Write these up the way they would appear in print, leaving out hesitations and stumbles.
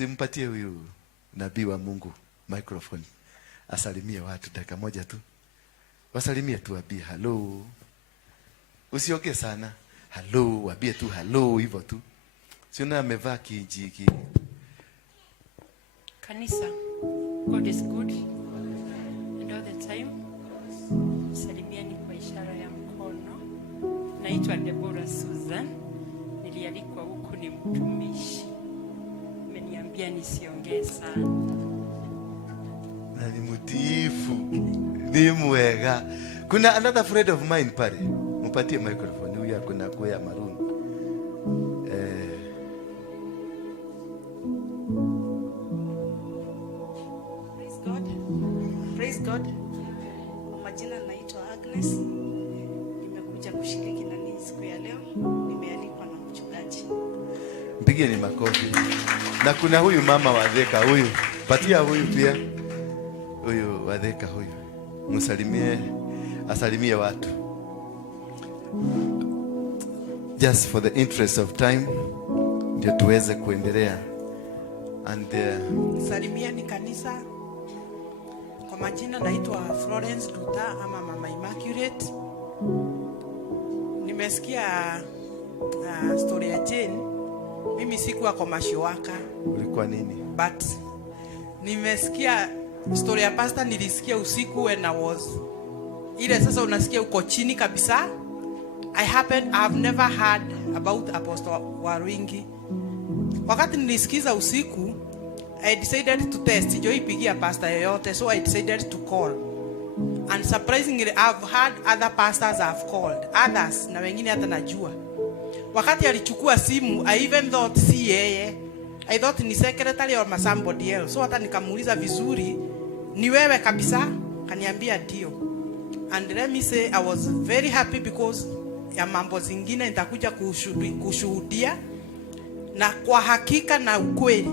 Simpatie huyu nabii wa Mungu microphone. Asalimie watu dakika moja tu. Wasalimie tu, waambie hello. Usiongee sana. Hello, waambie tu hello hivyo tu. Siona amevaa kijiki. Kanisa, God is good and all the time. Salimiani kwa ishara ya mkono. Naitwa Deborah Susan. Nilialikwa huku, ni mtumishi. Ameniambia nisiongee sana. Na ni mtiifu. Ni mwega. Kuna another friend of mine pale. Mpatie microphone. Huyu akona kuya maroon. Praise God. Kwa majina naitwa Agnes. Nimekuja kushiriki na ninyi siku ya leo. Nimealikwa na mchungaji. Mpigeni makofi. Na kuna huyu mama wa Theka huyu. Patia huyu pia. Huyu wa Theka huyu. Msalimie, asalimie watu. Just for the interest of time ndio tuweze kuendelea. And salimieni kanisa. Kwa majina naitwa Florence Duta ama Mama Immaculate. Nimesikia story ya Jane. Mimi sikuwa kwa mashiwaka. Ulikuwa nini? But nimesikia story ya pastor, nilisikia usiku when I was ile sasa unasikia uko chini kabisa. I've never heard about Apostle Waruinge. Wakati nilisikiza usiku, I decided to test. Sijoipigia pastor yoyote, so I decided to call. And surprisingly, I've heard other pastors have called. Others, na wengine hata najua. Wakati alichukua simu, I even thought si yeye. I thought ni secretary or somebody else. So hata nikamuuliza vizuri, ni wewe kabisa? Kaniambia ndio. And let me say, I was very happy because ya mambo zingine nitakuja kushuhudia. Na kwa hakika na ukweli,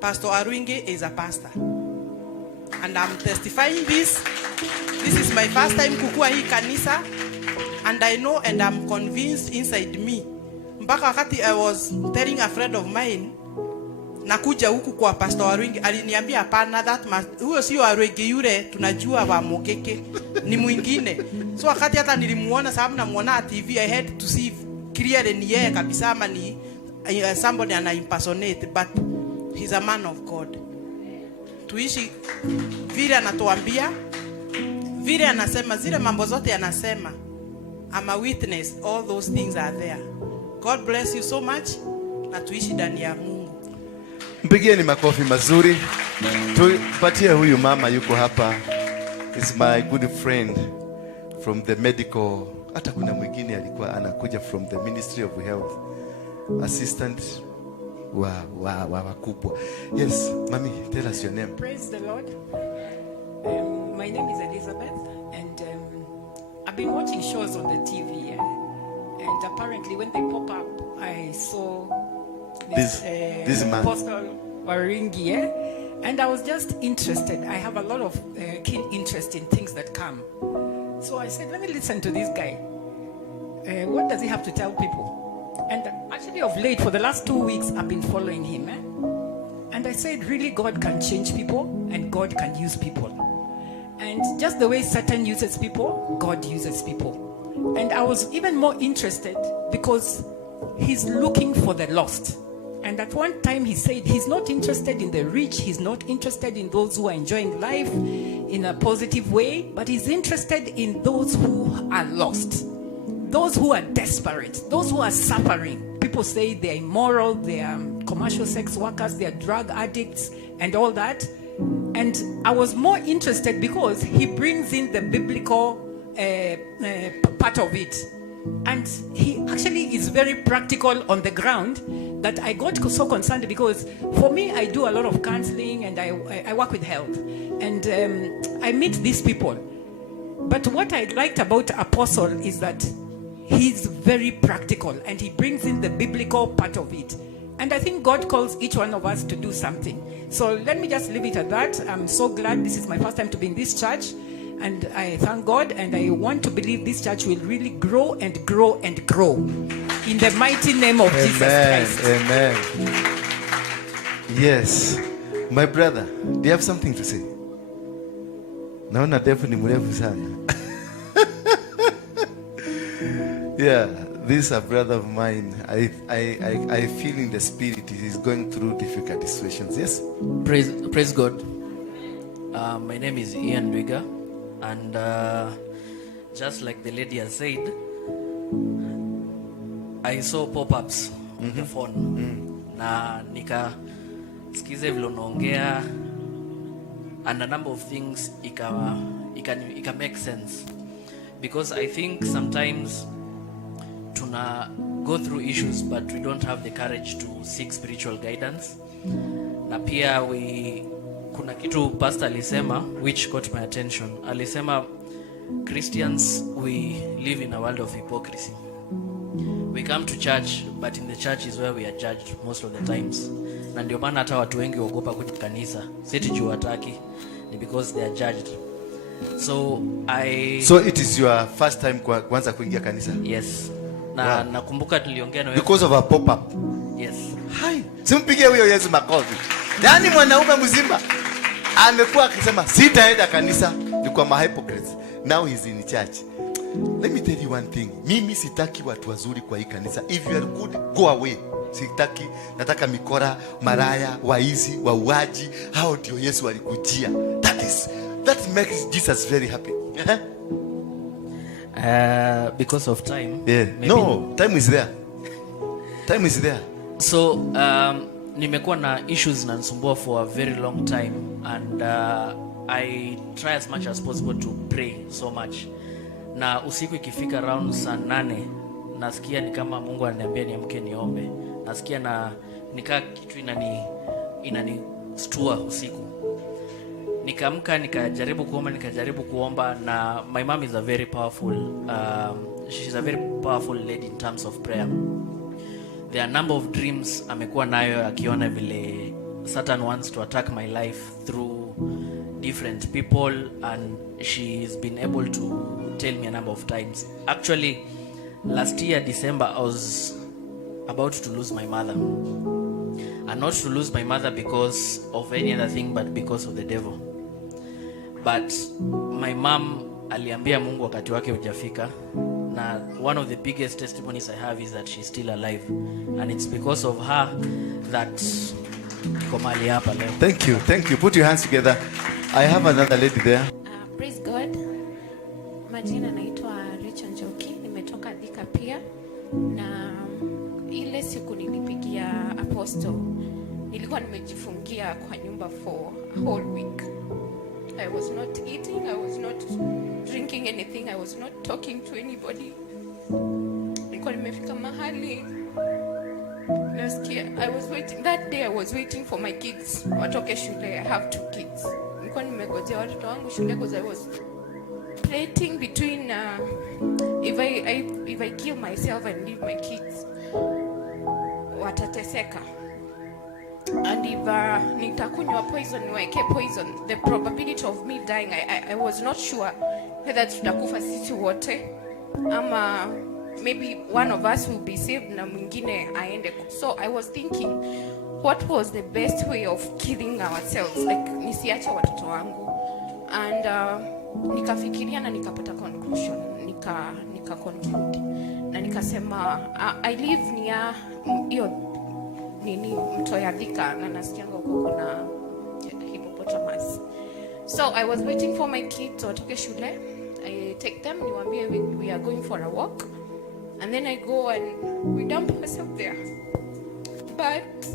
Pastor Waruinge is a pastor. And I'm testifying this. This is my first time kukua hii kanisa. And I know and I'm convinced inside me. Mpaka wakati I was telling a friend of mine, nakuja huku kwa Pastor Waruinge, aliniambia hapana, huyo sio Waruinge yule tunajua wa Mokeke, ni mwingine. So wakati hata nilimuona, sababu namuona TV, I had to see clearly ni yeye kabisa ama ni somebody ana impersonate, but he's a man of God. Tuishi vile anatuambia, vile anasema, zile mambo zote anasema. I'm a witness, all those things are there. God bless you so much. Na tuishi ndani ya Mungu. Mpigieni makofi mazuri. Tupatie huyu mama yuko hapa. Is my good friend from the medical. Hata kuna mwingine alikuwa anakuja from the Ministry of Health. Assistant wakubwa. Yes, mami, tell us your name. Praise the Lord. My name is Elizabeth, and I've been watching shows on the TV, and apparently when they pop up, I saw this man, Apostle Waruinge, and I was just interested. I have a lot of keen interest in things that come. So I said, let me listen to this guy. What does he have to tell people? And actually of late, for the last 2 weeks, I've been following him. And I said, really, God can change people and God can use people. And just the way Satan uses people, God uses people. And I was even more interested because he's looking for the lost. And at one time he said he's not interested in the rich, he's not interested in those who are enjoying life in a positive way, but he's interested in those who are lost, those who are desperate, those who are suffering. People say they're immoral, they are commercial sex workers, they are drug addicts and all that. And I was more interested because he brings in the biblical part of it. And he actually is very practical on the ground that I got so concerned because for me, I do a lot of counseling and I work with health. And I meet these people. But what I liked about Apostle is that he's very practical and he brings in the biblical part of it. And I think God calls each one of us to do something. So let me just leave it at that. I'm so glad this is my first time to be in this church. And I thank God and I want to believe this church will really grow and grow and grow. In the mighty name of Jesus Christ. Amen. Yes. My brother, do you have something to say? Naona defu ni mrefu sana. Yeah, this is a brother of mine. I feel in the spirit he is going through difficult situations. Yes? Praise God. My name is Ian Riga, and just like the lady has said, I saw pop-ups on the phone. Na nika sikize vile unaongea, and a number of things ika make sense, because I think sometimes tuna go through issues but we don't have the courage to seek spiritual guidance. Na pia kuna kitu pastor alisema which caught my attention. Alisema Christians, we live in a world of hypocrisy. We come to church, but in the church is where we are judged most of the times. Na ndio maana hata watu wengi waogopa kuja kanisa. Sisi juu hataki, ni because they are judged. So it is your first time kwanza kuingia kanisa? Yes. Na nakumbuka tuliongea na wewe because of a pop up. Yes. Hai, simpigie huyo Yesu makofi. Yaani mwanaume mzima amekuwa akisema sitaenda kanisa, ni kwa hypocrites. Now he's in church. Let me tell you one thing. Mimi sitaki watu wazuri kwa hii kanisa. If you are good, go away. Sitaki, nataka mikora, maraya, waizi, wauaji. Hao ndio Yesu alikujia. That makes Jesus very happy. Because of time. Yeah. No, time is there. Time is there. So nimekuwa na issues na nisumbua for a very long time, and I try as much as possible to pray so much. Na usiku ikifika around saa 8 nasikia ni kama Mungu ananiambia niamke niombe. Nasikia na nikaa kitu inanistua usiku. Nikaamka nikajaribu kuomba, na my mom is a very powerful she's a very powerful lady in terms of prayer. There are a number of dreams amekuwa nayo akiona vile Satan wants to attack my life through different people, and she's been able to tell me a number of times. Actually, last year December I was about to lose my mother, and not to lose my mother because of any other thing, but because of the devil. But my mom aliambia Mungu wakati wake hujafika, na one of the biggest testimonies I have is that she's still alive, and it's because of her that niko mahali hapa leo. Thank you. Put your hands together. I have another lady there. Praise God. Majina naitwa Rachel Njoki, nimetoka Thika pia, na ile siku nilipigia apostle, nilikuwa nimejifungia kwa nyumba for a whole week. I was not eating, I was not drinking anything, I was not talking to anybody. Nilikuwa nimefika mahali nasikia, I was waiting that day, I was waiting for my kids watoke shule. I have 2 kids. Nilikuwa nimegojea watoto wangu shule because I was plating between if I kill myself and leave my kids, watateseka. And if nitakunywa poison, niweke poison, the probability of me dying, I was not sure whether tutakufa sisi wote ama maybe one of us will be saved na mwingine aende. So I was thinking, what was the best way of killing ourselves, like nisiache watoto wangu. And nikafikiria na nikapata conclusion, nika conclude na nikasema I live near hiyo mto ya Thika, na nasikia huko kuna hippopotamus. So I was waiting for my kids watoke shule. I take them, niwaambie we are going for a walk, and then I go and we dump ourselves there. But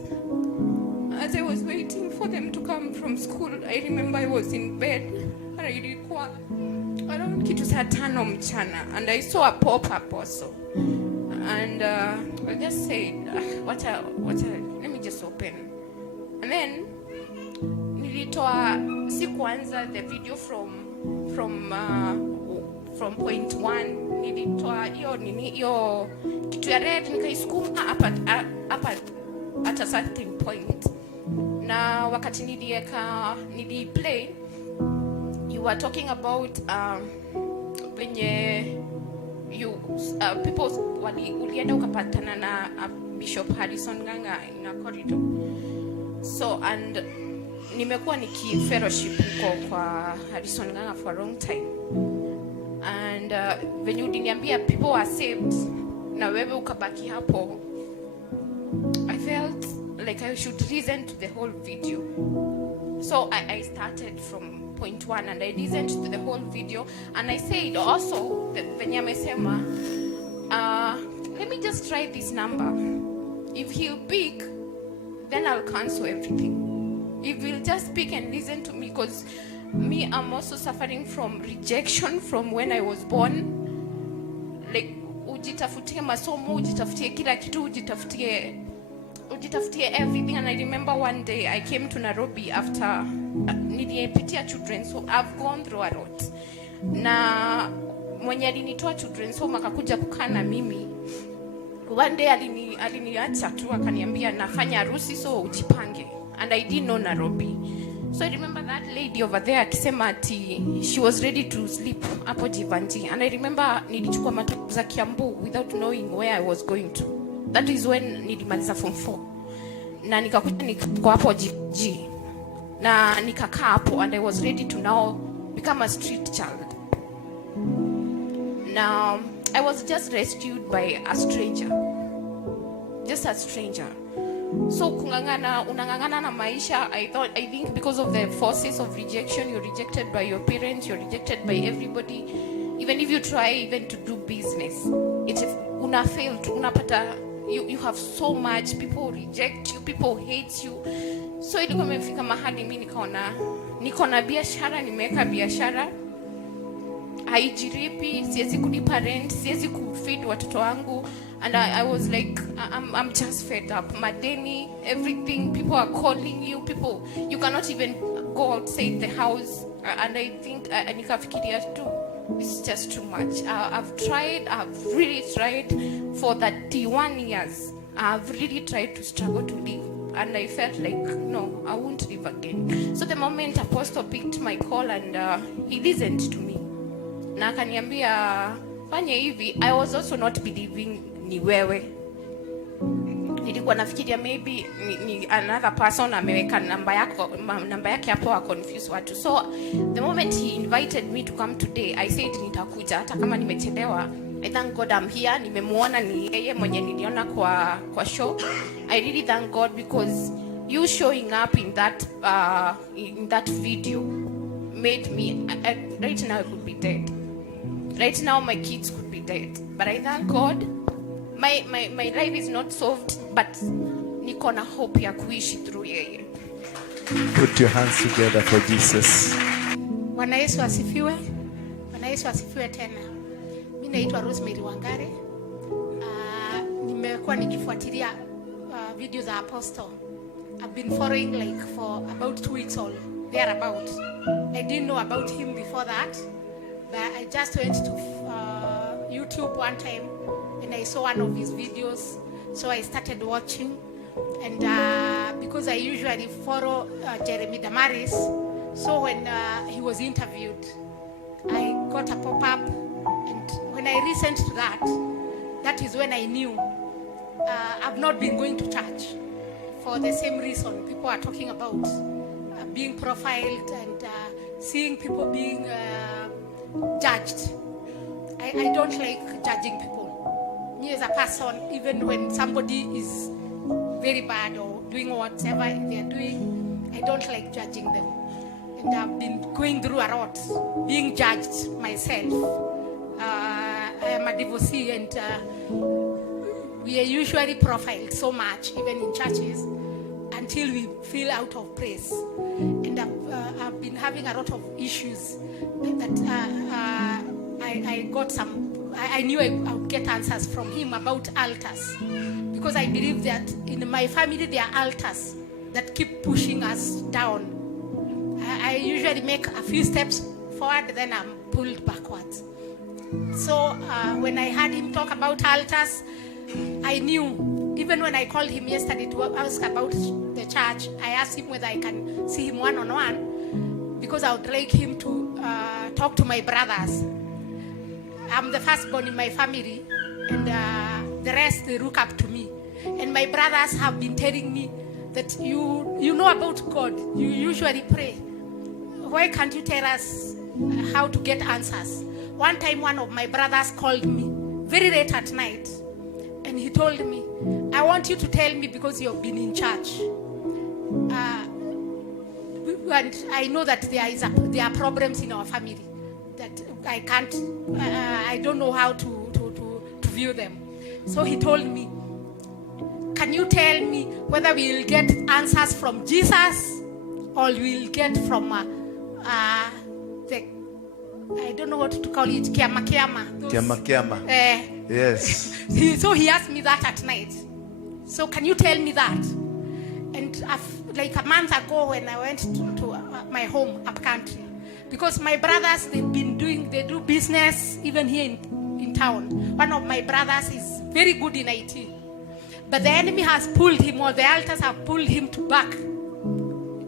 as I was waiting for them to come from school, I remember I was in bed, and ilikuwa around kitu saa 5 mchana, and I saw a pop-up also. And I just said, let me just open. And then nilitoa sikuanza the video from point 1. Nilitoa hiyo kitu ya red, nikaisukuma up at a certain point. Na wakati niliplay, you were talking about venye people ulienda ukapatana na Bishop Harrison Nganga in a corridor. So and nimekuwa fellowship huko kwa Harrison Nganga for a long time. And when you uliniambia people are saved na wewe ukabaki hapo, I felt like I should listen to the whole video. So I started from point 1 and I listened to the whole video, and I said also venye amesema let me just try this number. If he'll pick, then I'll cancel everything. If he'll just speak and listen to me, because me, I'm also suffering from rejection from when I was born. Like ujitafutie masomo, ujitafutie kila kitu, ujitafutie everything. And I remember one day I came to Nairobi after nilipitia children, so I've gone through a lot. Na mwenye alinitoa children, so akakuja kukaa na mimi. One day aliniacha tu akaniambia nafanya harusi, so ujipange. And I didn't know Nairobi. So I remember that lady over there akisema ati she was ready to sleep hapo Jivanji. And I remember nilichukua matatu za Kiambu without knowing where I was going to. That is when nilimaliza form 4. Na nikakuja nikakuwa hapo G. Na nikakaa hapo, and I was ready to now become a street child. Now I was just rescued by a stranger. Just a stranger. So unangangana na maisha. I think because of the forces of rejection, you're rejected by your parents, you're rejected by everybody. Even if you try even to do business, it's una fail to unapata. You have so much, people reject you, people hate you. So ilikuwa imefika mahali mimi niko na biashara, nimeweka biashara haijiripi, siwezi kulipa rent, siwezi kufeed watoto wangu. And I was like, I'm just fed up. Madeni, everything, people are calling you, you cannot even go outside the house. And I think nikafikiria tu, it's just too much. I've really tried for 31 years. I've really tried to struggle to live. And I felt like, no, I won't live again. So the moment Apostle picked my call and he listened to me. Na akaniambia, fanya hivi. I was also not believing ni wewe. Nilikuwa nafikiria maybe ni another person ameweka namba yake hapo wa confuse watu. So the moment he invited me to come today, I said nitakuja hata kama nimechelewa. I thank God I'm here. Nimemuona ni yeye mwenye niliona kwa show. I really thank God because you showing up in that video made me right now I could be dead. Right now my kids could be dead. But I thank God. My life is not solved, but niko na hope ya kuishi through yeye. Put your hands together for Jesus. Bwana Yesu asifiwe. Bwana Yesu asifiwe tena. Mimi naitwa Rosemary Wangare. Nimekuwa nikifuatilia video za Apostle. I've been following like for about 2 weeks or thereabout. I didn't know about him before that, but I just went to YouTube one time and I saw one of his videos, so I started watching. And because I usually follow Jeremy Damaris, so when he was interviewed, I got a pop-up, and when I listened to that is when I knew I've not been going to church for the same reason. People are talking about being profiled and seeing people being judged. I don't like judging people. Me as a person, even when somebody is very bad or doing whatever they're doing, I don't like judging them. And I've been going through a lot, being judged myself. I am a divorcee, and we are usually profiled so much, even in churches, until we feel out of place. And I've been having a lot of issues that I got some. I knew I would get answers from him about altars, because I believe that in my family there are altars that keep pushing us down. I usually make a few steps forward, then I'm pulled backwards. So when I heard him talk about altars, I knew. Even when I called him yesterday to ask about the church, I asked him whether I can see him one-on-one, because I would like him to talk to my brothers. I'm the firstborn in my family, and the rest, they look up to me. And my brothers have been telling me, that you know about God. You usually pray. Why can't you tell us how to get answers? One time, one of my brothers called me very late at night, and he told me, I want you to tell me because you have been in church. And I know that there are problems in our family that I don't know how to view them. So he told me, can you tell me whether we will get answers from Jesus or we will get from I don't know what to call it, kiama. Yes. So he asked me that at night. So can you tell me that? And like a month ago when I went to my home up country, because my brothers, they do business even here in town. One of my brothers is very good in IT. But the enemy has pulled him, or the altars have pulled him back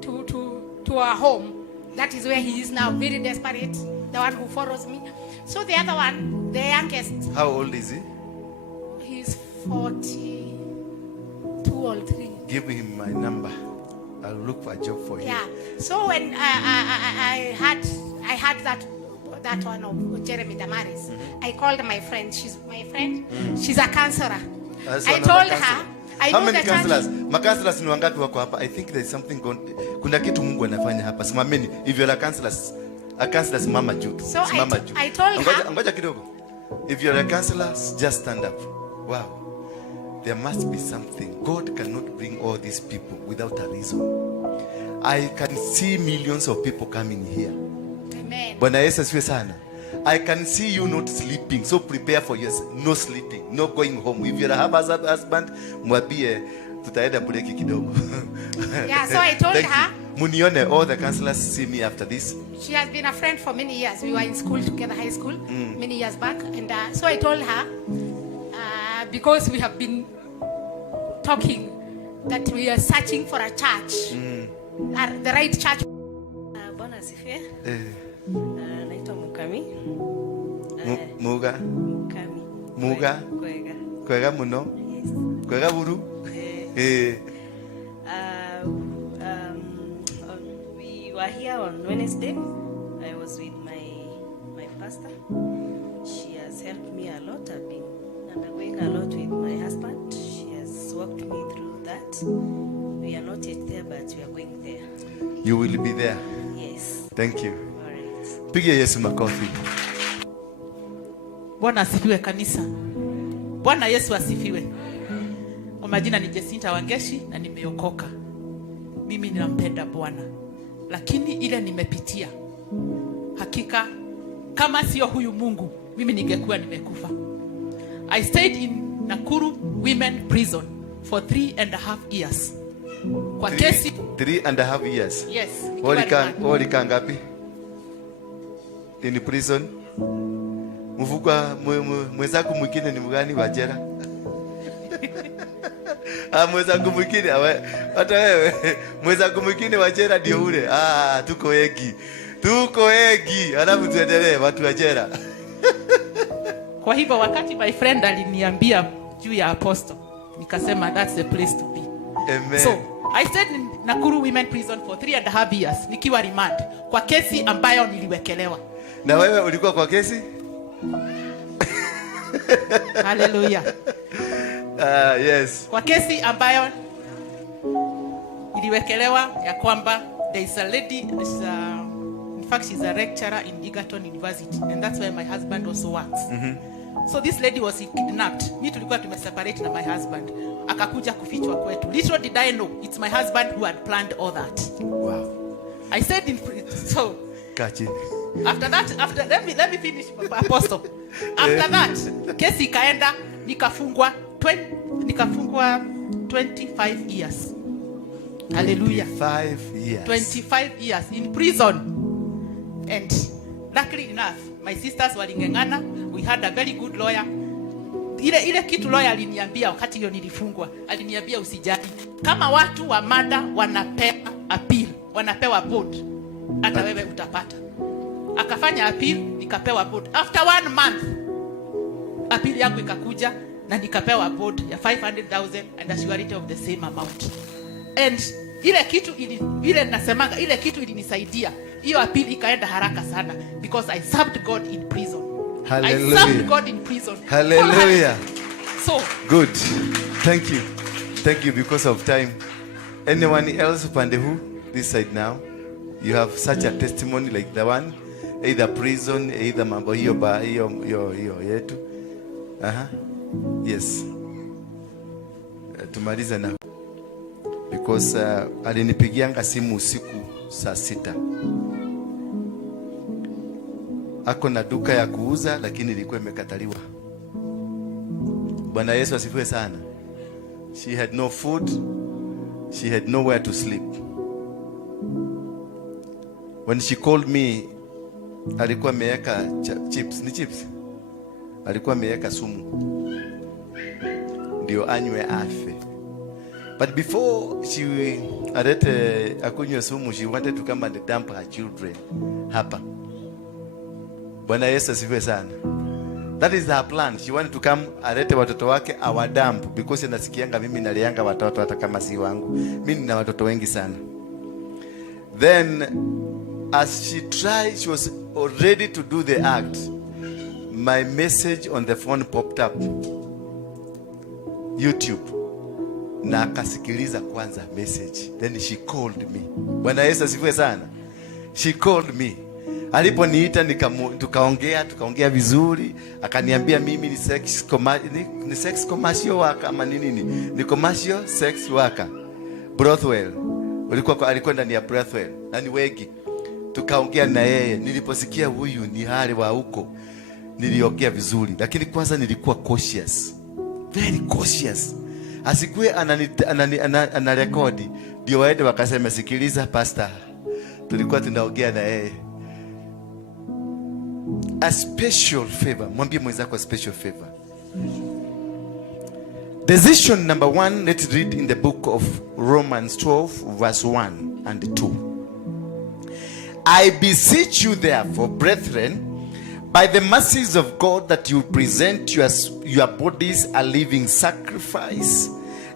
to our home. That is where he is now, very desperate, the one who follows me. So the other one, the youngest. How old is he? He's 42 or 3. Give him my number. I'll look for a job for him. Yeah. So when I had that one of Jeremy Damaris, I called my friend. She's my friend. She's a counselor. I told her. How many counselors? Counselors ni wangapi wako hapa? I think there's something going. Kuna kitu Mungu anafanya hapa. Simameni. If you're a counselor simama juu. So I told her. Ngoja kidogo. If you're a counselor, just stand up. Wow. There must be something. God cannot bring all these people without a reason. I can see millions of people coming here. Amen. Bwana Yesu asifiwe sana. I can see you not sleeping, so prepare for yourself. No sleeping, no going home. If you're a husband, mwambie tutaenda break kidogo. Yeah, so I told her. Munione, all the counselors see me after this. She has been a friend for many years. We were in school together, high school, many years back. And so I told her, because we have been talking, that we are searching for a church, the right church. Bwana asifiwe. Naitwa Mukami. Muga. Kwega muno. Yes. Kwega buru. We were here on Wednesday. I was with my pastor. She has helped me a lot. I've been undergoing a lot with my husband. She has walked me through that. We are not yet there, but we are going there. You will be there. Yes. Thank you. All right. Pigia Yesu makofi. Bwana asifiwe kanisa. Bwana Yesu asifiwe. Kwa majina ni Jacinta Wangeshi na nimeokoka. Mimi ninampenda Bwana. Lakini ile nimepitia, hakika kama sio huyu Mungu, mimi ningekuwa nimekufa. I stayed in Nakuru Women Prison for 3.5 years. Kwa kesi 3.5 years. Yes. Olika ngapi? In prison. Mvuka mwenzako mwingine ni mgani wa jela? Mwenzako mwingine hata wewe mwenzako mwingine wa jela ndio ule. Tuko wengi. Alafu tuendelee watu wa jela. Kwa hivyo wakati my friend aliniambia juu ya apostle, nikasema that's the place to be. Amen. So I stayed in Nakuru Women Prison for 3.5 years nikiwa remand kwa kesi ambayo niliwekelewa. Na wewe ulikuwa kwa kesi? Hallelujah. Yes. Kwa kesi ambayo niliwekelewa ya kwamba there is a lady, in fact she's a lecturer in Egerton University, and that's where my husband also works. So this lady was kidnapped. Mimi tulikuwa tumeseparate na my husband. Akakuja kufichwa kwetu. Little did I know it's my husband who had planned all that. Wow. I said so Kachini. After let me finish, apostle. After that, kesi ikaenda nikafungwa 25 years. Hallelujah. 25 years in prison. And luckily enough, my sisters walingengana. We had a very good lawyer. Ile kitu lawyer aliniambia wakati hiyo nilifungwa, aliniambia usijali. Kama watu wa mada wanapewa appeal, wanapewa bond, hata wewe utapata. Akafanya appeal, nikapewa bond. After 1 month, appeal yangu ikakuja na nikapewa bond ya 500,000 and a surety of the same amount. And ile nasemanga ile kitu ilinisaidia. Hiyo appeal ikaenda haraka sana because I served God in prison. Hallelujah. I served God in prison. Hallelujah. So good. Thank you. Thank you because of time. Anyone else upande huu? This side now. You have such a testimony like the one, either prison, either mambo hiyo yetu. Yes. Tumaliza na because alinipigianga simu usiku saa 6. Ako na duka ya kuuza lakini ilikuwa imekataliwa. Bwana Yesu asifiwe sana. She had no food. She had nowhere to sleep. When she called me, alikuwa ameweka chips. Ni chips? Alikuwa ameweka sumu ndio anywe afe. But before she alete akunywe sumu, she wanted to come and dump her children hapa. Bwana Yesu asifiwe sana. That is her plan. She wanted to come alete watoto wake awadamp because nasikianga mimi nalianga watoto hata kama si wangu. Mimi nina watoto wengi sana. Then as she tried, she was ready to do the act. My message on the phone popped up. YouTube. Na akasikiliza kwanza message. Then she called me. Bwana Yesu asifiwe sana. She called me. Aliponiita tukaongea vizuri, akaniambia mimi ni sex commercial worker ama nini? Ni commercial sex worker. Brothwell. Alikuwa ndani ya Brothwell. Na ni wengi. Tukaongea na yeye. Niliposikia huyu ni hali wa huko, niliongea vizuri, lakini kwanza nilikuwa cautious. Very cautious. Asikue anarekodi ndio waende wakasema sikiliza pastor. Tulikuwa tunaongea na yeye. A special favor. Mwambie mwenzako a special favor. Decision number 1, let's read in the book of Romans 12 verse 1 and 2. I beseech you therefore, brethren, by the mercies of God, that you present your bodies a living sacrifice,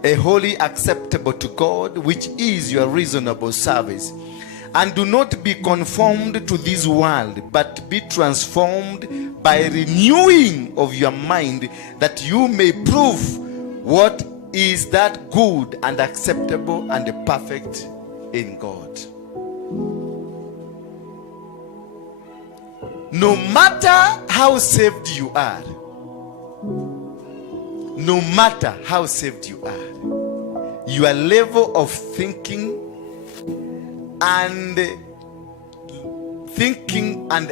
a holy acceptable to God, which is your reasonable service. And do not be conformed to this world, but be transformed by renewing of your mind, that you may prove what is that good and acceptable and perfect in God. No matter how saved you are, no matter how saved you are, your level of thinking and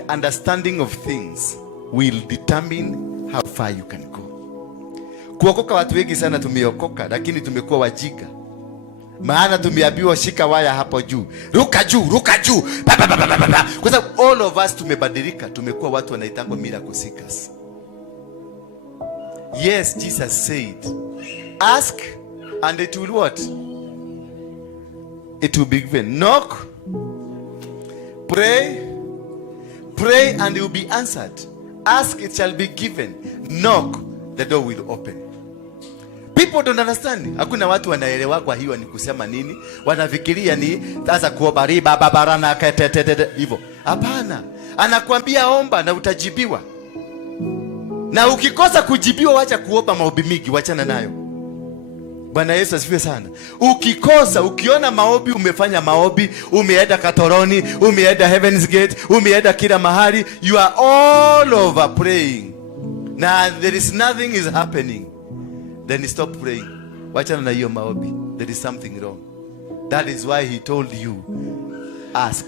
understanding of things will determine how far you can go. Kuokoka watu wengi sana tumeokoka, lakini tumekuwa wajinga. Maana tumeambiwa shika waya hapo juu, ruka juu, kwa sababu all of us tumebadilika, tumekuwa watu wanaitangwa miracle seekers. Yes, Jesus said, ask and it will what? It will be given. Knock, pray and it will be answered. Ask, it shall be given. Knock, the door will open. People don't understand. Hakuna watu wanaelewa kwa hiyo ni kusema nini. Wanafikiria ni sasa kuobari babarana katetete hivyo. Hapana. Anakuambia omba na utajibiwa. Na ukikosa kujibiwa, wacha kuomba maombi mingi, wachana nayo. Bwana Yesu asifiwe sana. Ukikosa, ukiona maombi, umefanya maombi, umeenda Katoroni, umeenda Heaven's Gate, umeenda kila mahali, you are all over praying. Now there is nothing is happening. Then stop praying. Wachana na hiyo maombi. There is something wrong. That is why he told you, ask.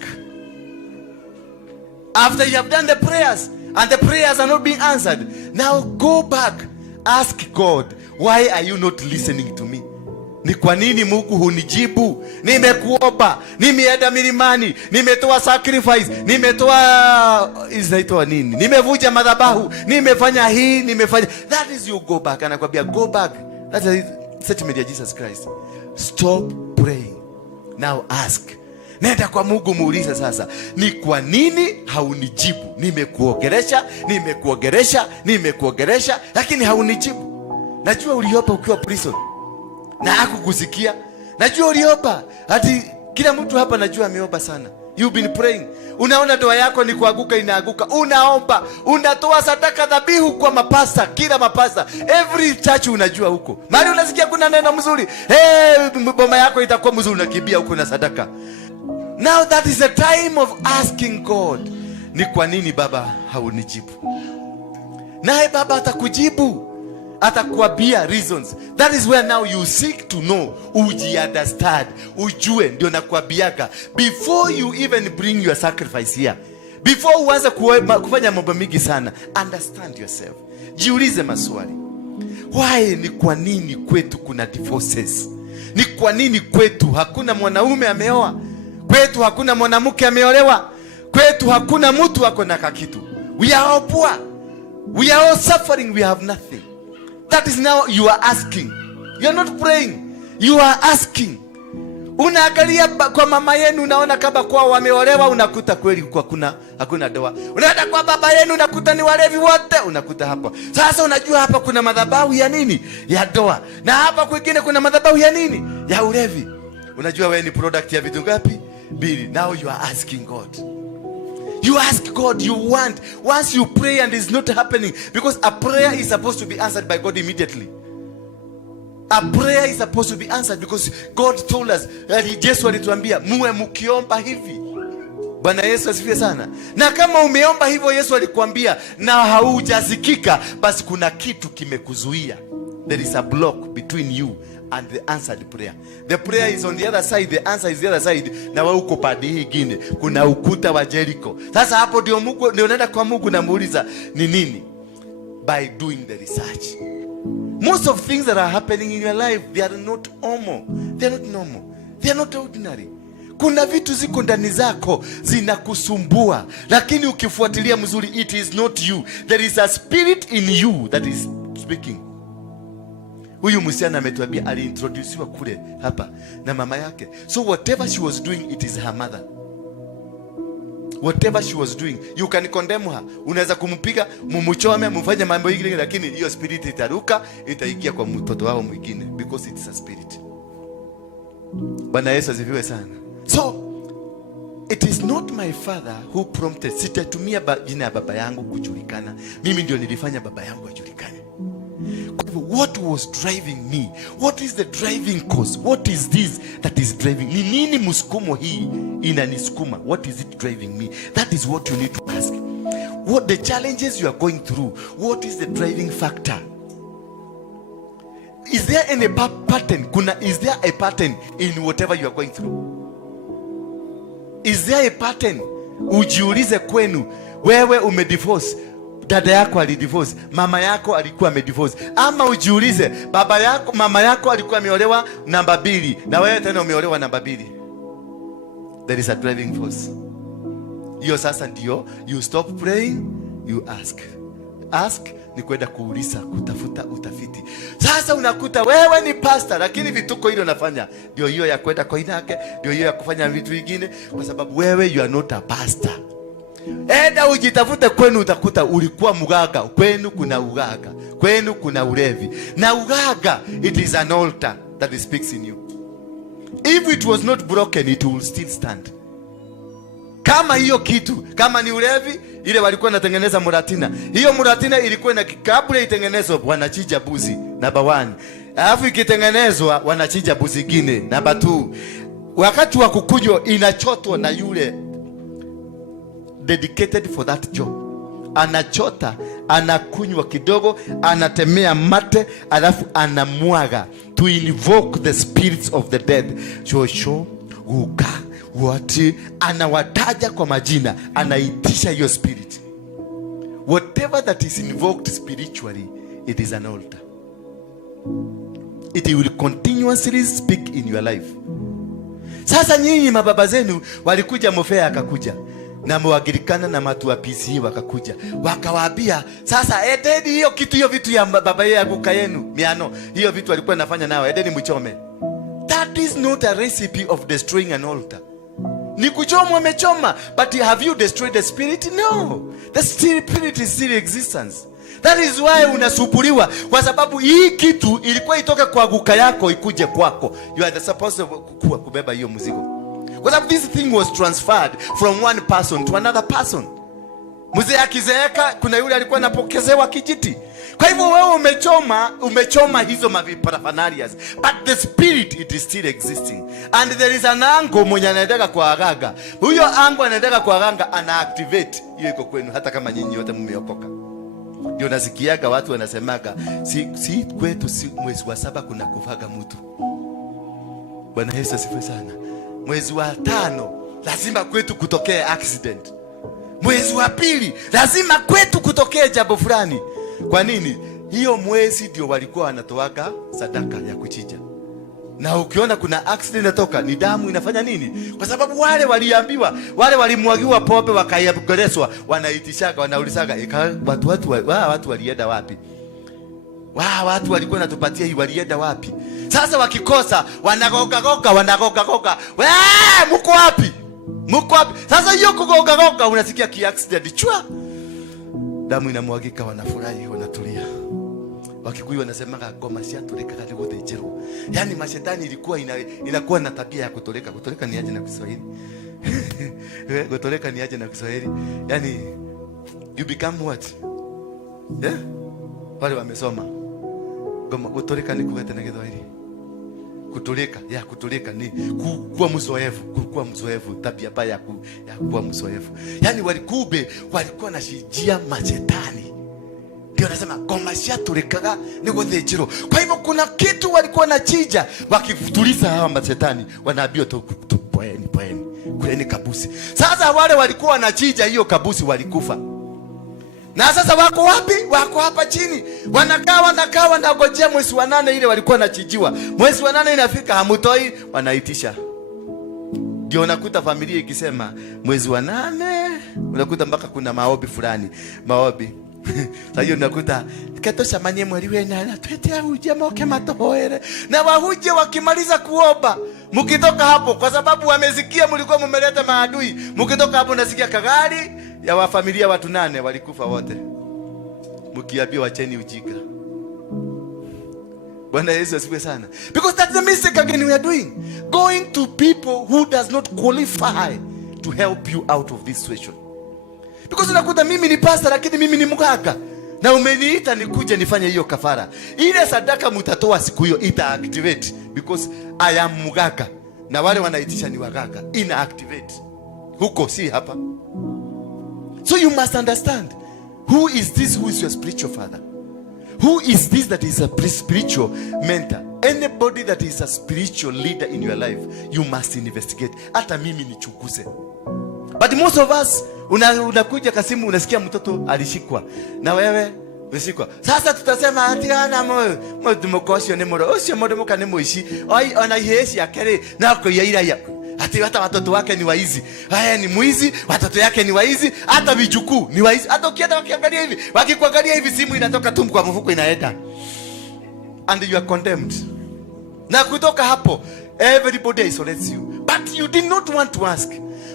After you have done the prayers and the prayers are not being answered, now go back, ask God, why are you not listening to me? Ni kwa nini Mungu hunijibu? Nimekuomba, nimeenda milimani, nimetoa sacrifice, nimetoa inaitwa nini? Nimevuja madhabahu, nimefanya hii, nimefanya. That is you go back. Anakuambia go back. That is statement ya Jesus Christ. Stop praying. Now ask. Nenda kwa Mungu muulize sasa, ni kwa nini haunijibu? Nimekuongelesha, lakini haunijibu. Najua uliomba ukiwa prison na hakukusikia, Najua uliomba. Hati kila mtu hapa najua ameomba sana. You've been praying. Unaona ndoa yako ni kuanguka inaanguka. Unaomba, unatoa sadaka dhabihu kwa mapasta, kila mapasta. Every church unajua huko. Mali unasikia kuna neno mzuri. Boma yako itakuwa mzuri, unakimbia huko na sadaka. Now that is the time of asking God. Ni kwa nini Baba haunijibu? Naye Baba atakujibu. Atakuambia reasons. That is where now you seek to know. Uji understand. Ujue ndio nakuambiaga. Before you even bring your sacrifice here. Before uanze kufanya mambo mingi sana. Understand yourself. Jiulize maswali. Why ni kwa nini kwetu kuna divorces? Ni kwa nini kwetu hakuna mwanaume ameoa? Kwetu hakuna mwanamke ameolewa? Kwetu hakuna mtu ako na kakitu? We are all poor. We are all suffering. We have nothing. That is now you are asking. You are not praying. You are asking. Unaangalia kwa mama yenu unaona kama kwao wameolewa, unakuta kweli kwa hakuna doa. Unaenda kwa baba yenu unakuta ni walevi wote, unakuta hapo. Sasa unajua hapa kuna madhabahu ya nini? Ya doa. Na hapa kwingine kuna madhabahu ya nini? Ya ulevi. Unajua wewe ni product ya vitu ngapi? Bili. Now you are asking God. You ask God, you want. Once you pray and it's not happening, because a prayer is supposed to be answered by God immediately. A prayer is supposed to be answered because God told us, Yesu alituambia muwe mkiomba hivi. Bwana Yesu asifiwe sana. Na kama umeomba hivyo Yesu alikuambia na haujasikika, basi kuna kitu kimekuzuia. There is a block between you and the answered prayer. The prayer is on the other side, the answer is the other side. Na wewe uko pande hii nyingine, kuna ukuta wa Jericho. Sasa hapo ndio Mungu, ndio unaenda kwa Mungu na muuliza ni nini? By doing the research. Most of things that are happening in your life, they are not normal. They are not normal. They are not ordinary. Kuna vitu ziko ndani zako zinakusumbua, lakini ukifuatilia mzuri, it is not you. There is a spirit in you that is speaking. Huyu msichana ametuambia aliintroduciwa kule hapa na mama yake. So whatever she was doing, it is her mother. Whatever she was doing, you can condemn her. Unaweza kumpiga, mumchome, mfanye mambo mengine, lakini hiyo spirit itaruka, itaingia kwa mtoto wao mwingine, because it's a spirit. Bwana Yesu asifiwe sana. So it is not my father who prompted. Sitatumia jina ya baba yangu kujulikana. Mimi ndio nilifanya baba yangu ajulikane. What was driving me? What is the driving cause? What is this that is driving? Ni nini msukumo hii inanisukuma? What is it driving me? That is what you need to ask. What the challenges you are going through? What is the driving factor? Is there any pattern? Is there a pattern in whatever you are going through? Is there a pattern? Ujiulize kwenu, wewe umedivorce, dada yako alidivorce, mama yako alikuwa amedivorce, ama ujiulize baba yako, mama yako alikuwa ameolewa namba 2 na wewe tena umeolewa namba 2. There is a driving force. Hiyo sasa ndio you stop praying, you ask. Ask ni kwenda kuuliza, kutafuta utafiti. Sasa unakuta wewe ni pastor, lakini vituko hilo nafanya ndio hiyo ya kwenda kwa inake, ndio hiyo ya kufanya vitu vingine, kwa sababu wewe you are not a pastor. Enda ujitafute kwenu, utakuta ulikuwa muganga. Kwenu kuna ugaga, kwenu kuna ulevi. Na ugaga, it is an altar that speaks in you. If it was not broken, it will still stand. Kama hiyo kitu, kama ni ulevi, ile walikuwa natengeneza muratina. Hiyo muratina ilikuwa na kabla itengenezwa wanachinja buzi number 1. Alafu ikitengenezwa wanachinja buzi gine number 2. Wakati wa kukunywa inachotwa na yule dedicated for that job. Anachota, anakunywa kidogo, anatemea mate, alafu anamwaga to invoke the spirits of the dead. Shosho, guka, wati, anawataja kwa majina, anaitisha your spirit. Whatever that is invoked spiritually, it is an altar. It will continuously speak in your life. Sasa nyinyi mababa zenu walikuja, Mofea akakuja na Mwagirikana na matu wa PC wakakuja, wakawaambia sasa edeni hiyo kitu, hiyo vitu ya baba yangu kayenu miano, hiyo vitu walikuwa nafanya nao, edeni mchome. That is not a recipe of destroying an altar. Ni kuchoma umechoma, but have you destroyed the spirit? No. The spirit is still existence. That is why unasumbuliwa, kwa sababu hii kitu ilikuwa itoke kwa guka yako ikuje kwako. You are supposed to kubeba hiyo mzigo, kwa sababu this thing was transferred from one person to another person. Mzee akizeeka, kuna yule alikuwa anapokezewa kijiti. Kwa hivyo wewe umechoma hizo maviparaphanalias, but the spirit it is still existing, and there is an angle mwenye anaendeka kwa aganga. Huyo angle anaendeka kwa aganga, ana activate hiyo iko kwenu, hata kama nyinyi wote mmeokoka. Ndio nasikiaga watu wanasemaga si kwetu, si mwezi wa 7 kuna kufaga mtu. Bwana Yesu asifiwe sana. Mwezi wa 5 lazima kwetu kutokee accident. Mwezi wa 2 lazima kwetu kutokee jambo fulani. Kwa nini? Hiyo mwezi ndio walikuwa wanatoaga sadaka ya kuchinja. Na ukiona kuna accident inatoka, ni damu inafanya nini? Kwa sababu wale waliambiwa, wale walimwagiwa pombe wakayagoreswa, wanaitishaga, wanaulizaga watu walienda wapi? Watu walikuwa natupatia hii walienda wapi? Sasa wakikosa wanagoga, mko wapi? Mko wapi? Sasa hiyo kugoga unasikia ki accident chua, damu inamwagika, wanafurahi, wanatulia. Wakikuyu wanasemaga ngoma cia tureka kandi guthĩnjĩrwo. Yani mashetani ilikuwa inakuwa na tabia ya kutoleka. Kutoleka ni aje na Kiswahili? Kutoleka ni aje na Kiswahili? Yani you become what? Wale wamesoma. Ngoma kutoleka ni kuweta na Kiswahili. Kutoleka ni kuwa mzoefu, tabia baya ya kuwa mzoefu. Yani walikuwa na shijia mashetani. Ndio nasema ngoma cia turekaga ni guthĩnjĩrwo. Kwa hivyo kuna kitu walikuwa na chija, wakifutuliza hawa mashetani, wanaambia poeni kuleni kabusi. Sasa wale walikuwa na chija hiyo kabusi walikufa. Na sasa wako wapi? Wako hapa chini. Wanakaa wanangojea mwezi wa 8 ile walikuwa nachijiwa. Mwezi wa 8 inafika, hamutoi, wanaitisha. Ndio unakuta familia ikisema mwezi wa 8, unakuta mpaka kuna maombi fulani. Maombi. Sasa hiyo unakuta katosha manye mwali wena na twete huje moke matohoere. Na wahuje wakimaliza kuomba, mkitoka hapo, kwa sababu wamesikia mlikuwa mmeleta maadui, mkitoka hapo nasikia kagari ya wa familia watu 8 walikufa wote. Mkiambia wacheni ujika. Bwana Yesu asifiwe sana. Because that's the mistake again we are doing. Going to people who does not qualify to help you out of this situation. Because unakuta mimi ni pastor lakini mimi ni mganga. Na umeniita nikuje nifanye hiyo kafara. Ile sadaka mtatoa siku hiyo ita activate because I am mganga. Na wale wanaitisha ni waganga. Ina activate. Huko si hapa. So you must understand, who is this who is your spiritual father? Who is this that is a spiritual mentor? Anybody that is a spiritual leader in your life, you must investigate. Hata mimi nichunguze. But most of us, unakuja kasimu unasikia mtoto alishikwa. Na wewe umeshikwa. Sasa tutasema ati ana moyo. Mtumokosho ni moro. Osho modo mukane muishi. Oi ona ihesi akere na ko yaira. Ati hata watoto wake ni waizi. Haya ni mwizi, watoto yake ni waizi, hata vijukuu ni waizi. Hata ukienda wakiangalia hivi, wakikuangalia hivi simu inatoka tu kwa mfuko inaenda. And you are condemned. Na kutoka hapo, everybody isolates you. But you did not want to ask.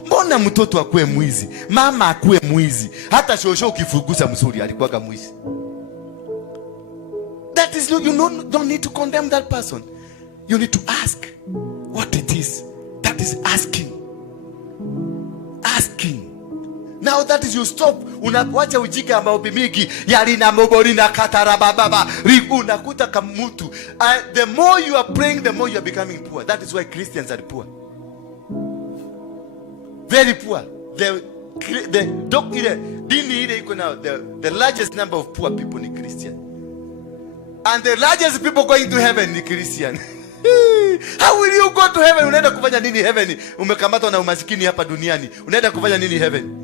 Mbona mtoto akue mwizi? Mama akue mwizi? Hata shosho ukifugusa mzuri alikuwa mwizi. That is, you don't need to condemn that person. You need to ask what it is. That is asking. Now that is you stop. Unawacha ujika maombi mingi yali na mobori na katarababa. Unakuta kama mtu. The more you are praying, the more you are becoming poor. That is why Christians are poor. Very poor. The largest number of poor people ni Christian. And the largest people going to heaven ni Christian. How will you go to heaven? Unaenda kufanya nini heaven? Umekamatwa na umasikini hapa duniani. Unaenda kufanya nini heaven?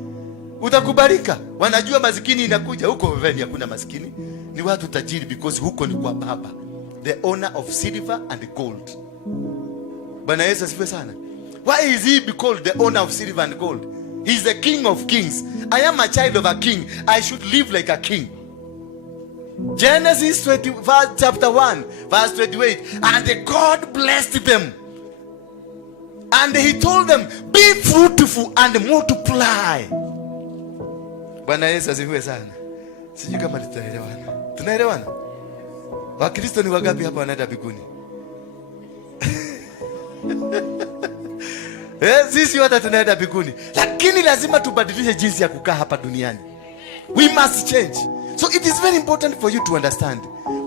Utakubalika. Wanajua masikini inakuja. Huko heaven hakuna masikini. Ni watu tajiri because huko ni kwa Baba, the owner of silver and gold. Bwana Yesu asifiwe sana. Why is he called the owner of silver and gold? He is the king of kings. I am a child of a king. I should live like a king. Genesis 20, chapter 1, verse 28. And God blessed them. And he told them, be fruitful and multiply. Bwana Yesu asifiwe sana. Sijui kama tutaelewana. Tunaelewana? Wakristo ni wangapi hapa wanaenda mbinguni? Sisi wote tunaenda mbinguni. Lakini lazima tubadilishe jinsi ya kukaa hapa duniani. We must change. So it is very important for you to understand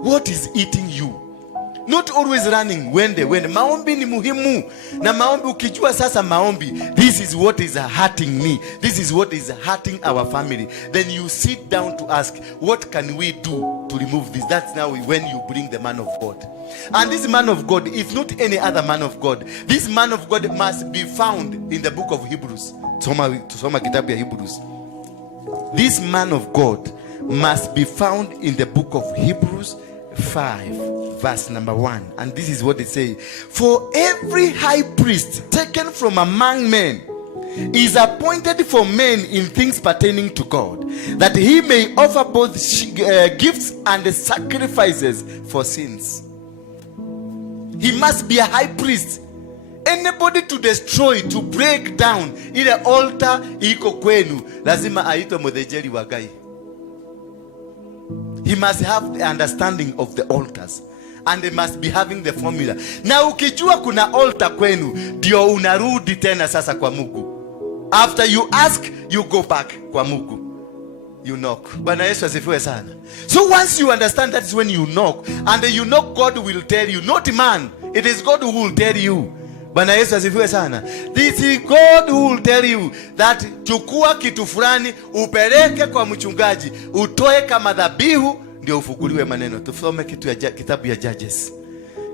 what is eating you. Not always running wende. Maombi ni muhimu. Na maombi ukijua sasa maombi, this is what is hurting me. This is what is hurting our family. Then you sit down to ask, what can we do to remove this? That's now when you bring the man of God. And this man of God is not any other man of God. This man of God must be found in the book of Hebrews. Tusoma kitabu ya Hebrews. This man of God must be found in the book of Hebrews 5, verse number 1. And this is what it says. For every high priest taken from among men is appointed for men in things pertaining to God, that he may offer both gifts and sacrifices for sins. He must be a high priest. Anybody to destroy, to break down ile altar iko kwenu, lazima aitwe mudhejeri wa Gai. He must have the understanding of the altars, and they must be having the formula. Na ukijua kuna altar kwenu, ndio unarudi tena sasa kwa Mungu. After you ask, you go back kwa Mungu. You knock. Bwana Yesu asifiwe sana. So once you understand, that is when you knock, and you knock, God will tell you, not man. It is God who will tell you. Bwana Yesu asifiwe sana. This is God who will tell you that chukua kitu fulani upeleke kwa mchungaji, utoe kama dhabihu ndio ufukuliwe maneno. Tusome kitabu ya Judges.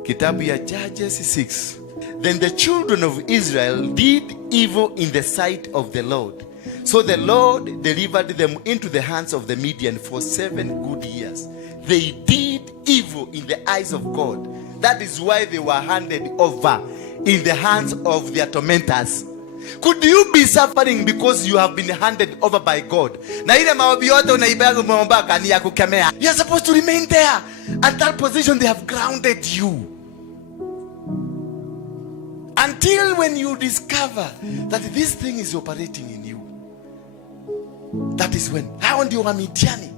Kitabu ya Judges 6. Then the children of Israel did evil in the sight of the Lord. So the Lord delivered them into the hands of the Midian for 7 good years. They did evil in the eyes of God. That is why they were handed over in the hands of their tormentors. Could you be suffering because you have been handed over by God? Na ile maombi yote unaibaga umeomba ni ya kukemea. You are supposed to remain there. At that position they have grounded you. Until when you discover that this thing is operating in you. That is when. Hao ndio Wamidiani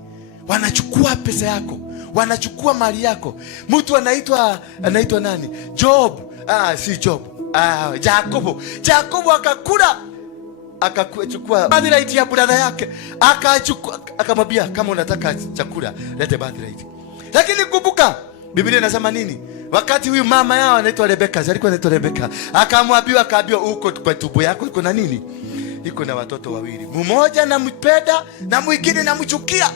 wanachukua pesa yako, wanachukua mali yako. Mtu anaitwa nani? Job. Si Job. Jacobo akachukua birthright ya brother yake, akamwambia kama unataka chakula lete birthright. Lakini kumbuka Biblia inasema nini? Wakati huyu mama yao anaitwa Rebeka, alikuwa anaitwa Rebeka, akaambiwa uko kwa tumbo yako iko na nini? Iko na watoto wawili. Mmoja nampenda na mwingine namchukia.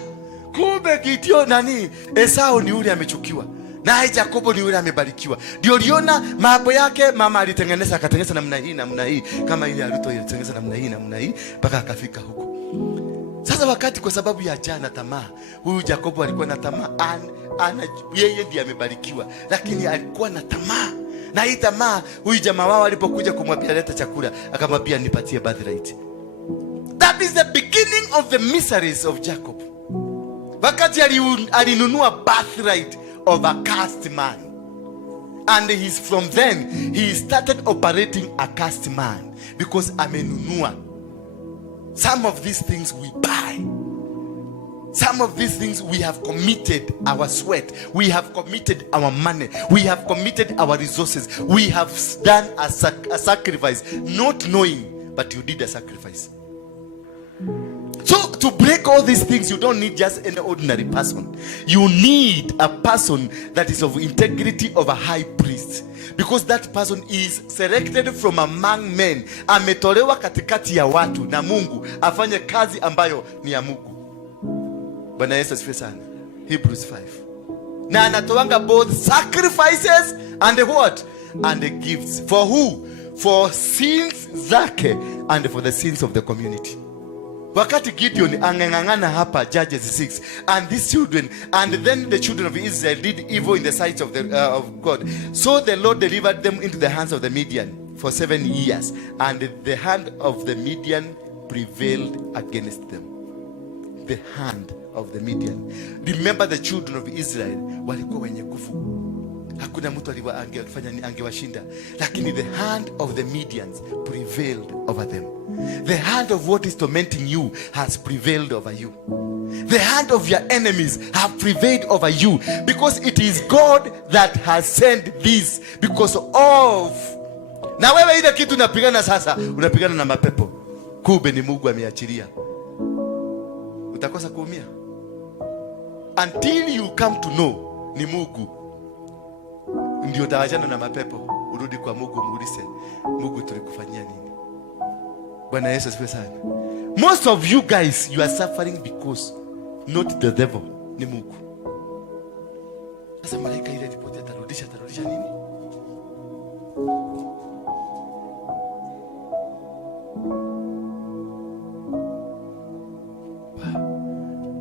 Kumbe kitio nani? Esau ni yule amechukiwa. Na Jacobo ni yule amebarikiwa. Ndio liona mambo yake mama alitengeneza, akatengeneza namna hii kama ile Ruto alitengeneza namna hii mpaka akafika huko. Sasa wakati kwa sababu ya jana tamaa, huyu Jacobo alikuwa na tamaa, yeye ndiye amebarikiwa, lakini alikuwa na tamaa. Na hii tamaa, huyu jamaa wao alipokuja kumwambia leta chakula, akamwambia nipatie birthright. That is the beginning of the miseries of Jacob. Wakati alinunua birthright of a cursed man, and from then he started operating a cursed man, because amenunua. Some of these things we buy. Some of these things we have committed our sweat, we have committed our money, we have committed our resources, we have done a sacrifice, not knowing, but you did a sacrifice. So to break all these things, you don't need just an ordinary person. You need a person that is of integrity, of a high priest. Because that person is selected from among men. Ametolewa katikati ya watu na Mungu afanye kazi ambayo ni ya Mungu. Bwana Yesu asifiwe sana. Hebrews 5. Na anatoanga both sacrifices and what? And the gifts. For who? For sins zake and for the sins of the community. Wakati Gideon angangana hapa Judges 6, and these children, and then the children of Israel did evil in the sight of God. So the Lord delivered them into the hands of the Midian for 7 years, and the hand of the Midian prevailed against them. The hand of the Midian. Remember, the children of Israel walikuwa wenye nguvu. hakuna mtu angewashinda, lakini the hand of the Midians prevailed over them. The hand of what is tormenting you has prevailed over you. The hand of your enemies have prevailed over you, because it is God that has sent this because of. Na wewe ile kitu unapigana sasa, unapigana na mapepo, kumbe ni Mungu ameachilia. Utakosa kuumia until you come to know ni Mungu. Ndio utawachana na mapepo, urudi kwa Mungu, muulize Mungu, tulikufanyia nini? Bwana Yesu asifiwe sana. Most of you guys, you are suffering because not the devil, ni Mungu. Sasa malaika ile ripoti atarudisha nini?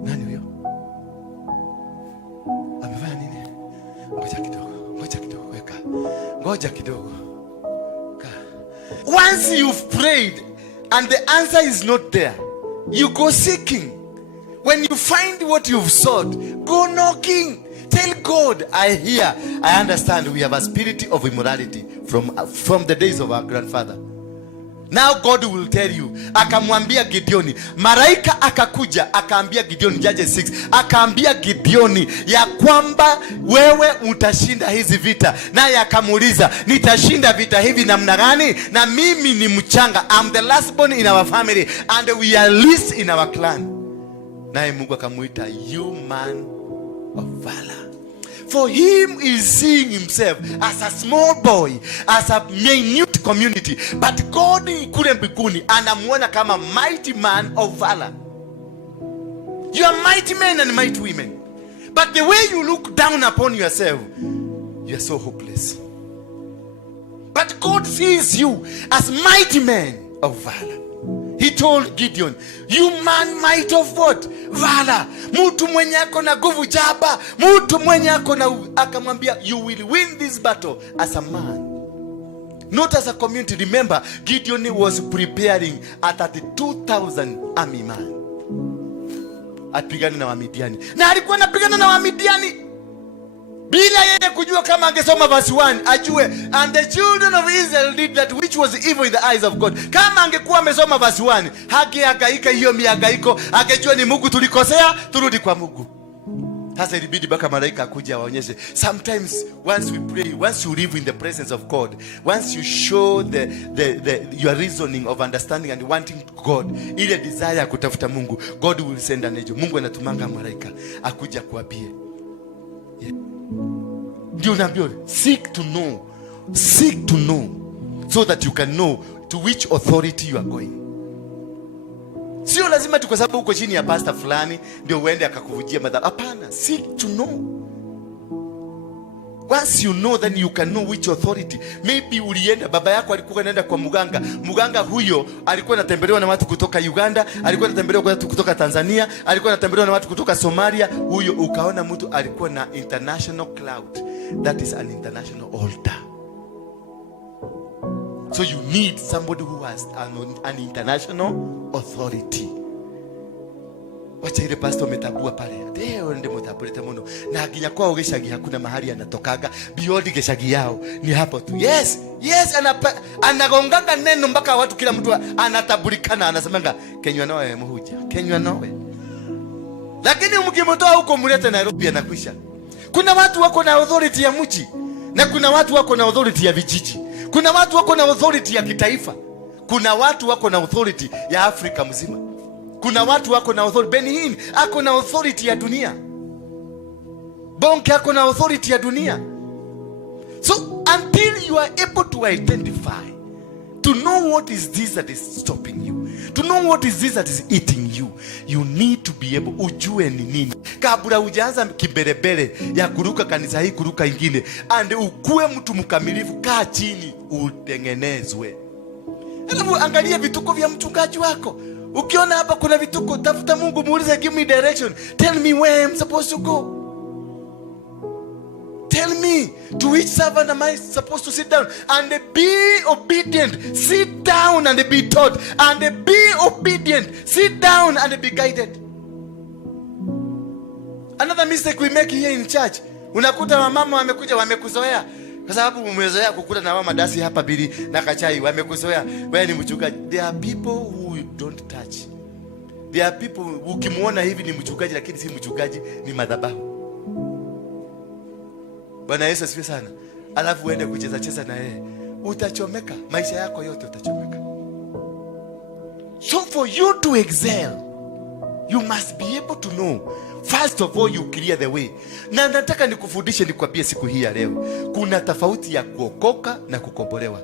Nani huyo? Amefanya nini? Ngoja kidogo, weka. Ngoja kidogo. Once you've prayed and the answer is not there, you go seeking. When you find what you've sought, go knocking. Tell God, I hear, I understand we have a spirit of immorality from the days of our grandfather. Now God will tell you. Akamwambia Gideoni, malaika akakuja akaambia Gideoni, Judges 6, akaambia Gideoni ya kwamba wewe utashinda hizi vita. Naye akamuuliza, nitashinda vita hivi namna gani? Na mimi ni mchanga, I'm the last born in our family and we are least in our clan. Naye Mungu akamuita, you man of valor. For him is seeing himself as a small boy, as a minute community, but God kule mbinguni anamuona kama mighty man of valor. You are mighty men and mighty women, but the way you look down upon yourself, you are so hopeless. But God sees you as mighty men of valor. He told Gideon, you man might of what? Valor. Mtu mwenye ako na nguvu jaba. Mtu mwenye ako na, akamwambia, you will win this battle as a man, not as a community. Remember, Gideon was preparing at 32,000 army man. Atapigana na Wamidiani. Na alikuwa anapigana na Wamidiani bila yeye kujua. Kama angesoma verse 1 ajue, and the children of Israel did that which was evil in the eyes of God. Kama angekuwa amesoma verse 1, hangehangaika hiyo mihangaiko, angejua ni Mungu tulikosea, turudi kwa Mungu. Sasa ilibidi baka malaika akuja waonyeshe. Sometimes once we pray, once you live in the presence of God, once you show your reasoning of understanding and wanting God, ile desire ya kutafuta Mungu, God will send an angel. Mungu anatumanga malaika akuja kuambie. Ndio naambia, seek to know so that you can know to which authority you are going. Sio lazima tu kwa sababu uko chini ya pastor fulani ndio uende akakuvujia madhabahu. Hapana, seek to know. Once you know, then you can know which authority. Maybe ulienda, baba yako alikuwa anaenda kwa muganga. Muganga huyo alikuwa anatembelewa na watu kutoka Uganda, alikuwa anatembelewa na watu kutoka Tanzania, alikuwa anatembelewa na watu kutoka Somalia. Huyo ukaona mtu alikuwa na international cloud. That is an international altar. So you need somebody who has an international authority. Wacha ile pastor umetagua pale. Leo ndio mtapoleta mono. Na ginya kwa ogeshagi hakuna mahali anatokaga. Beyond geshagi yao ni hapo tu. Yes, anagonganga neno mpaka watu, kila mtu anatabulikana, anasemanga kenywa nawe mhuja. Kenywa nawe. Lakini mkimtoa huko mlete Nairobi anakwisha. Kuna watu wako na authority ya mji, na kuna watu wako na authority ya vijiji. Kuna watu wako na authority ya kitaifa. Kuna watu wako na authority ya Afrika mzima. Kuna watu wako na authority. Benin ako na authority ya dunia. Bonke ako na authority ya dunia. So until you are able to identify, to know what is this that is stopping you, to know what is this that is eating you, you need to be able, ujue ni nini. Kabla hujaanza kiberebere ya kuruka kanisa hii kuruka ingine, and ukue mtu mkamilifu, kaa chini utengenezwe. Alafu angalia vituko vya mchungaji wako. Ukiona hapa kuna vituko, tafuta Mungu, muulize, give me direction. Tell me where I'm supposed to go. Tell me, to which servant am I supposed to sit down? And be obedient. Sit down and be taught. And be obedient. Sit down and be guided. Another mistake we make here in church, Unakuta wamama wamekuja wamekuzoea kwa sababu umezoea kukula na mama dasi hapa bili na kachai, wamekuzoea wewe ni mchungaji. There are people who don't touch. There are people ukimuona hivi ni mchungaji lakini si mchungaji, ni madhabahu. Bwana Yesu asifiwe sana. Alafu uende kucheza cheza na yeye, utachomeka, maisha yako yote utachomeka. So for you to excel, you must be able to know, first of all, you clear the way. Na nataka nikufundishe, nikwambie siku hii ya leo, kuna tofauti ya kuokoka na kukombolewa.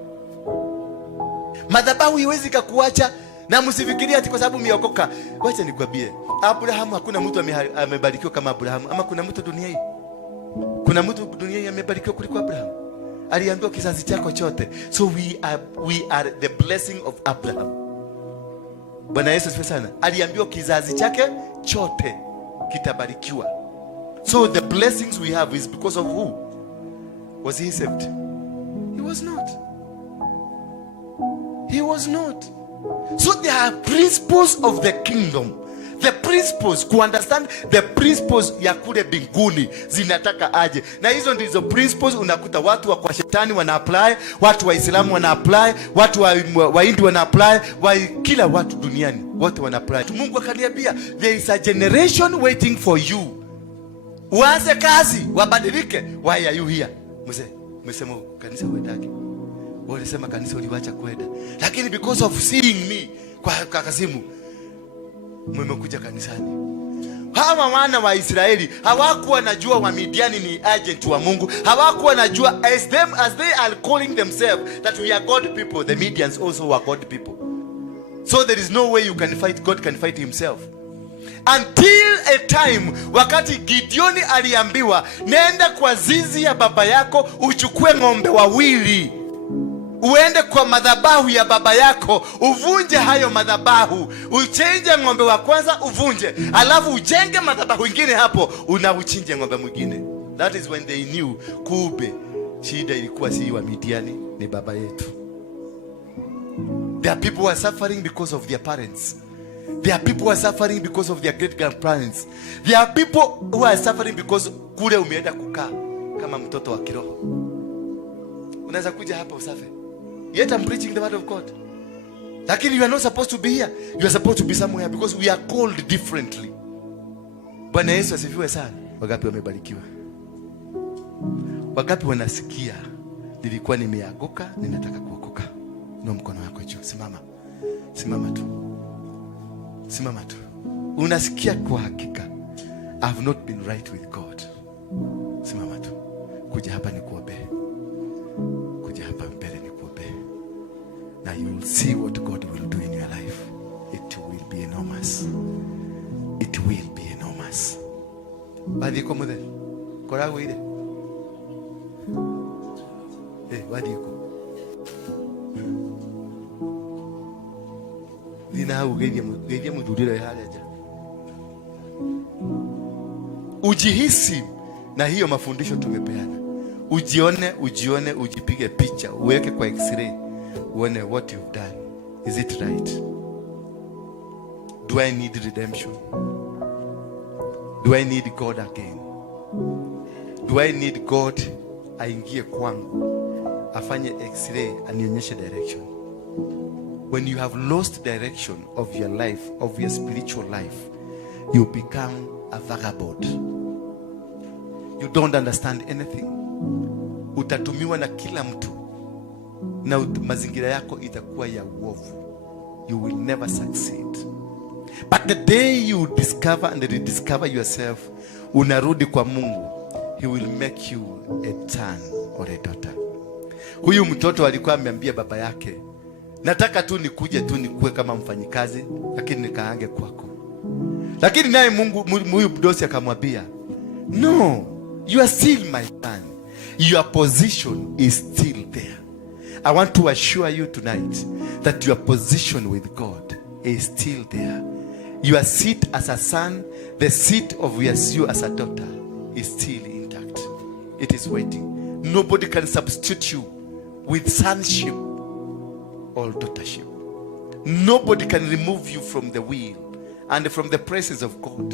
Madhabahu haiwezi kukuacha, na msifikirie ati kwa sababu umeokoka. Wacha nikwambie, Abraham, hakuna mtu amebarikiwa kama Abraham. Ama kuna mtu dunia hii? Kuna mtu dunia hii amebarikiwa kuliko Abraham? Aliambiwa kizazi chako chote. So we are the blessing of Abraham. Bwana Yesu asifiwe sana. Aliambiwa kizazi chake chote kitabarikiwa. So the blessings we have is because of who? Was he saved? He was not. He was not. So there are principles of the kingdom. The principles, ku understand the principles ya kule mbinguni zinataka aje. Na hizo ndizo principles unakuta watu wa kwa shetani wana apply, watu wa Islamu wana apply, watu wa Hindu wana apply, kila watu duniani wote wana apply. Mungu akaniambia there is a generation waiting for you. Uanze kazi, wabadilike. Why are you here? Msema kanisa uendake. Walisema kanisa uliwacha kwenda. Lakini because of seeing me kwa kasimu mmekuja kanisani. Hawa wana wa Israeli hawakuwa wanajua wa Midiani ni agent wa Mungu. Hawakuwa wanajua as they are calling themselves that we are God people, the Midians also were God people. So there is no way you can fight, God can fight himself. Until a time wakati Gideoni aliambiwa, nenda kwa zizi ya baba yako uchukue ng'ombe wawili, uende kwa madhabahu ya baba yako, uvunje hayo madhabahu, uchenje ng'ombe wa kwanza uvunje, alafu ujenge madhabahu ingine hapo, unauchinje ng'ombe mwingine. That is when they knew kumbe shida ilikuwa si wa Midiani, ni baba yetu. There are people who are suffering because of their parents. There are people who are suffering because of their great grandparents. There are people who are suffering because kule umeenda kukaa kama mtoto wa kiroho. Unaweza kuja hapa usafe, yet I'm preaching the word of God, lakini you are not supposed to be here. You are supposed to be somewhere because we are called differently. Bwana Yesu asifiwe sana. Wangapi wamebarikiwa? Wangapi wanasikia nilikuwa nimeanguka, ninataka kuokoka? Inua mkono wako juu. Simama tu. Simama tu. Unasikia kwa hakika I have not been right with God. Simama tu. Kuja hapa nikuombee. Kuja hapa mbele nikuombee. Now you will see what God will do in your life. It will be enormous. It will be enormous. Badi ko mode. Korago ile. Badi ko. Dina ugedia mudulira halaja. Ujihisi na hiyo mafundisho tumepeana. Ujione, ujipige picha, uweke kwa x-ray, uone what you've done. Is it right? Do I need redemption? Do I need God again? Do I need God aingie kwangu, afanye x-ray, anionyeshe direction? When you have lost direction of your life, of your spiritual life, you become a vagabond. You don't understand anything. Utatumiwa na kila mtu, na mazingira yako itakuwa ya uovu. You will never succeed. But the day you discover and rediscover yourself, unarudi kwa Mungu, he will make you a son or a daughter. Huyu mtoto alikuwa ameambia baba yake, nataka tu nikuje tu nikuwe kama mfanyikazi, lakini nikaange kwako. Lakini naye Mungu, huyu mdosi akamwambia, no, you are still my son. Your position is still there. I want to assure you tonight that your position with God is still there. Your seat as a son, the seat of you as a daughter is still intact. It is waiting. Nobody can substitute you with sonship or daughtership. Nobody can remove you from the will and from the presence of God.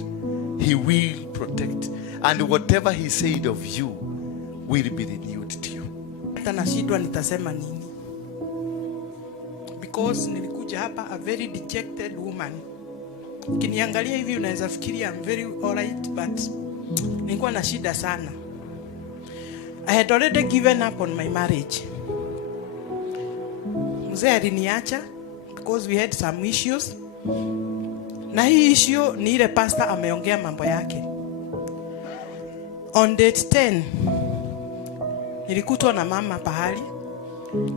He will protect. And whatever he said of you will be renewed to you. Hata nashindwa nitasema nini. Because nilikuja hapa a very dejected woman. Kiniangalia hivi unaweza fikiria I'm very alright, but nilikuwa na shida sana. I had already given up on my marriage. Mzee aliniacha because we had some issues. Na hii issue ni ile pastor ameongea mambo yake. On date 10 nilikutwa na mama pahali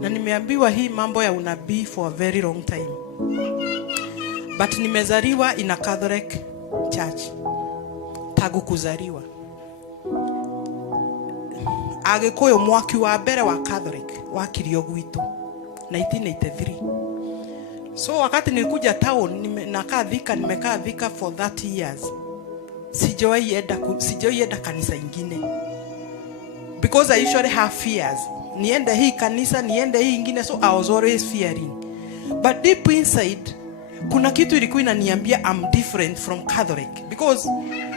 na nimeambiwa hii mambo ya unabii for a very long time. But nimezaliwa in a Catholic church. Tagu kuzaliwa. Agikuyu mwaki wa mbere wa Catholic wa Kirio gwitu 1983. So wakati nilikuja town nimekaa Thika for 30 years. Sijawahi enda kanisa ingine. Because I usually have fears. Niende hii kanisa, niende hii ingine, so I was always fearing. But deep inside kuna kitu ilikuwa inaniambia I'm different from Catholic. Because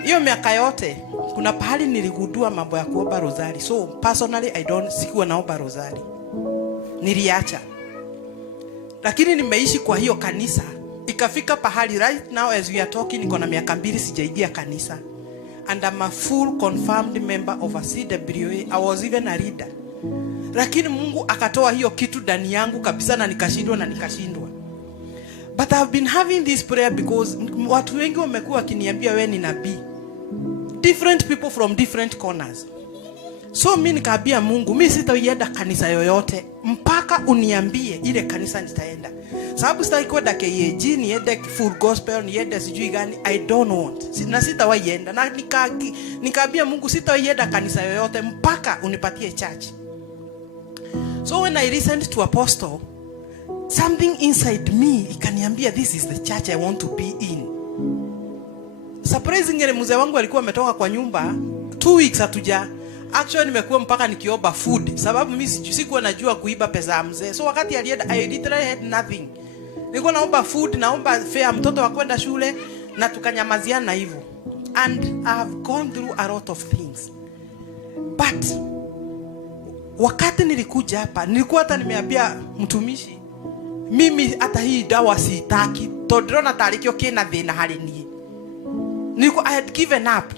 hiyo miaka yote kuna pahali niligundua mambo ya kuomba rosari. So personally sikuwa naomba rosari. Niliacha. Lakini nimeishi kwa hiyo kanisa. Ikafika pahali right now as we are talking niko na miaka 2 sijaingia kanisa. And I'm a full confirmed member of a CWA. I was even a leader. Lakini Mungu akatoa hiyo kitu ndani yangu kabisa na nikashindwa. But I've been having this prayer because watu wengi wamekuwa wakiniambia wewe ni nabii. Different people from different corners. So mimi nikaambia Mungu, mimi sitaenda kanisa yoyote mpaka uniambie ile kanisa nitaenda. Sababu sitaki kwenda KAG, niende full gospel, niende sijui gani, I don't want. Na sitawaenda. Na nikaambia Mungu sitaenda kanisa yoyote mpaka unipatie church. So when I listened to Apostle, something inside me ikaniambia this is the church I want to be in. Surprisingly mzee wangu alikuwa ametoka kwa nyumba 2 weeks hatuja. Actually nimekuwa mpaka nikiomba food sababu mimi sikuwa najua kuiba pesa ya mzee. So wakati alienda I literally had nothing. Nilikuwa naomba food, naomba fare mtoto wa kwenda shule na tukanyamaziana hivyo. And I have gone through a lot of things. But wakati nilikuja hapa nilikuwa hata nimeambia mtumishi mimi hata hii dawa sitaki. Todrona tarikio kina thina hari ni. Nilikuwa I had given up.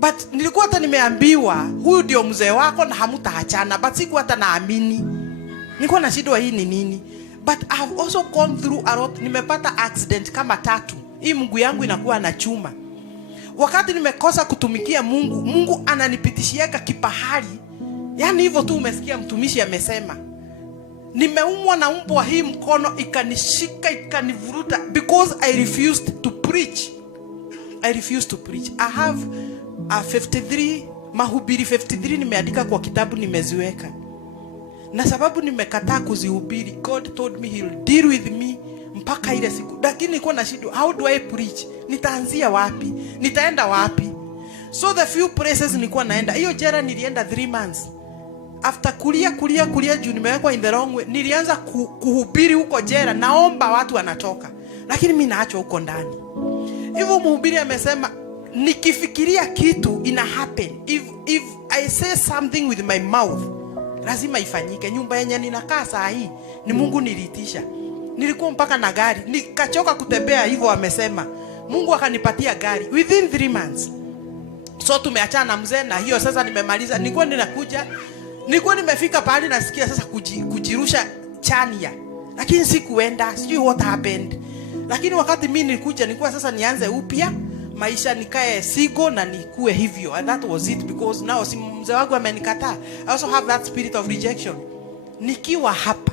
But nilikuwa hata nimeambiwa huyu ndio mzee wako na hamtaachana, but sikuwa hata naamini. Nilikuwa na shida hii ni nini? But I have also gone through a lot. Nimepata accident kama 3. Hii mguu yangu inakuwa na chuma. Wakati nimekosa kutumikia Mungu, Mungu ananipitishiaka kipahali. Yaani hivyo tu umesikia mtumishi amesema. Nimeumwa na mbwa hii mkono ikanishika ikanivuruta because I refused to preach. I have a 53 mahubiri 53 nimeandika kwa kitabu nimeziweka. Na sababu nimekataa kuzihubiri, God told me he'll deal with me mpaka ile siku. Lakini nilikuwa na shida, how do I preach? Nitaanzia wapi? Nitaenda wapi? So the few places nilikuwa naenda, hiyo jera nilienda 3 months. After kulia juu nimewekwa in the wrong way, nilianza kuhubiri huko jera, naomba watu wanatoka. Lakini mimi naachwa huko ndani. Hivyo mhubiri amesema nikifikiria kitu ina happen. If I say something with my mouth, lazima ifanyike. Nyumba yenye ninakaa saa hii ni Mungu niliitisha. Nilikuwa mpaka na gari, nikachoka kutembea hivyo amesema. Mungu akanipatia gari within 3 months. So tumeachana na mzee na hiyo sasa nimemaliza. Nilikuwa nimefika pahali nasikia sasa kujirusha chania. Lakini sikuenda, sijui what happened. Lakini wakati mimi nilikuwa sasa nianze upya, maisha nikae sigo na nikue hivyo. And that was it because now si mzee wangu amenikataa. I also have that spirit of rejection. Nikiwa hapa,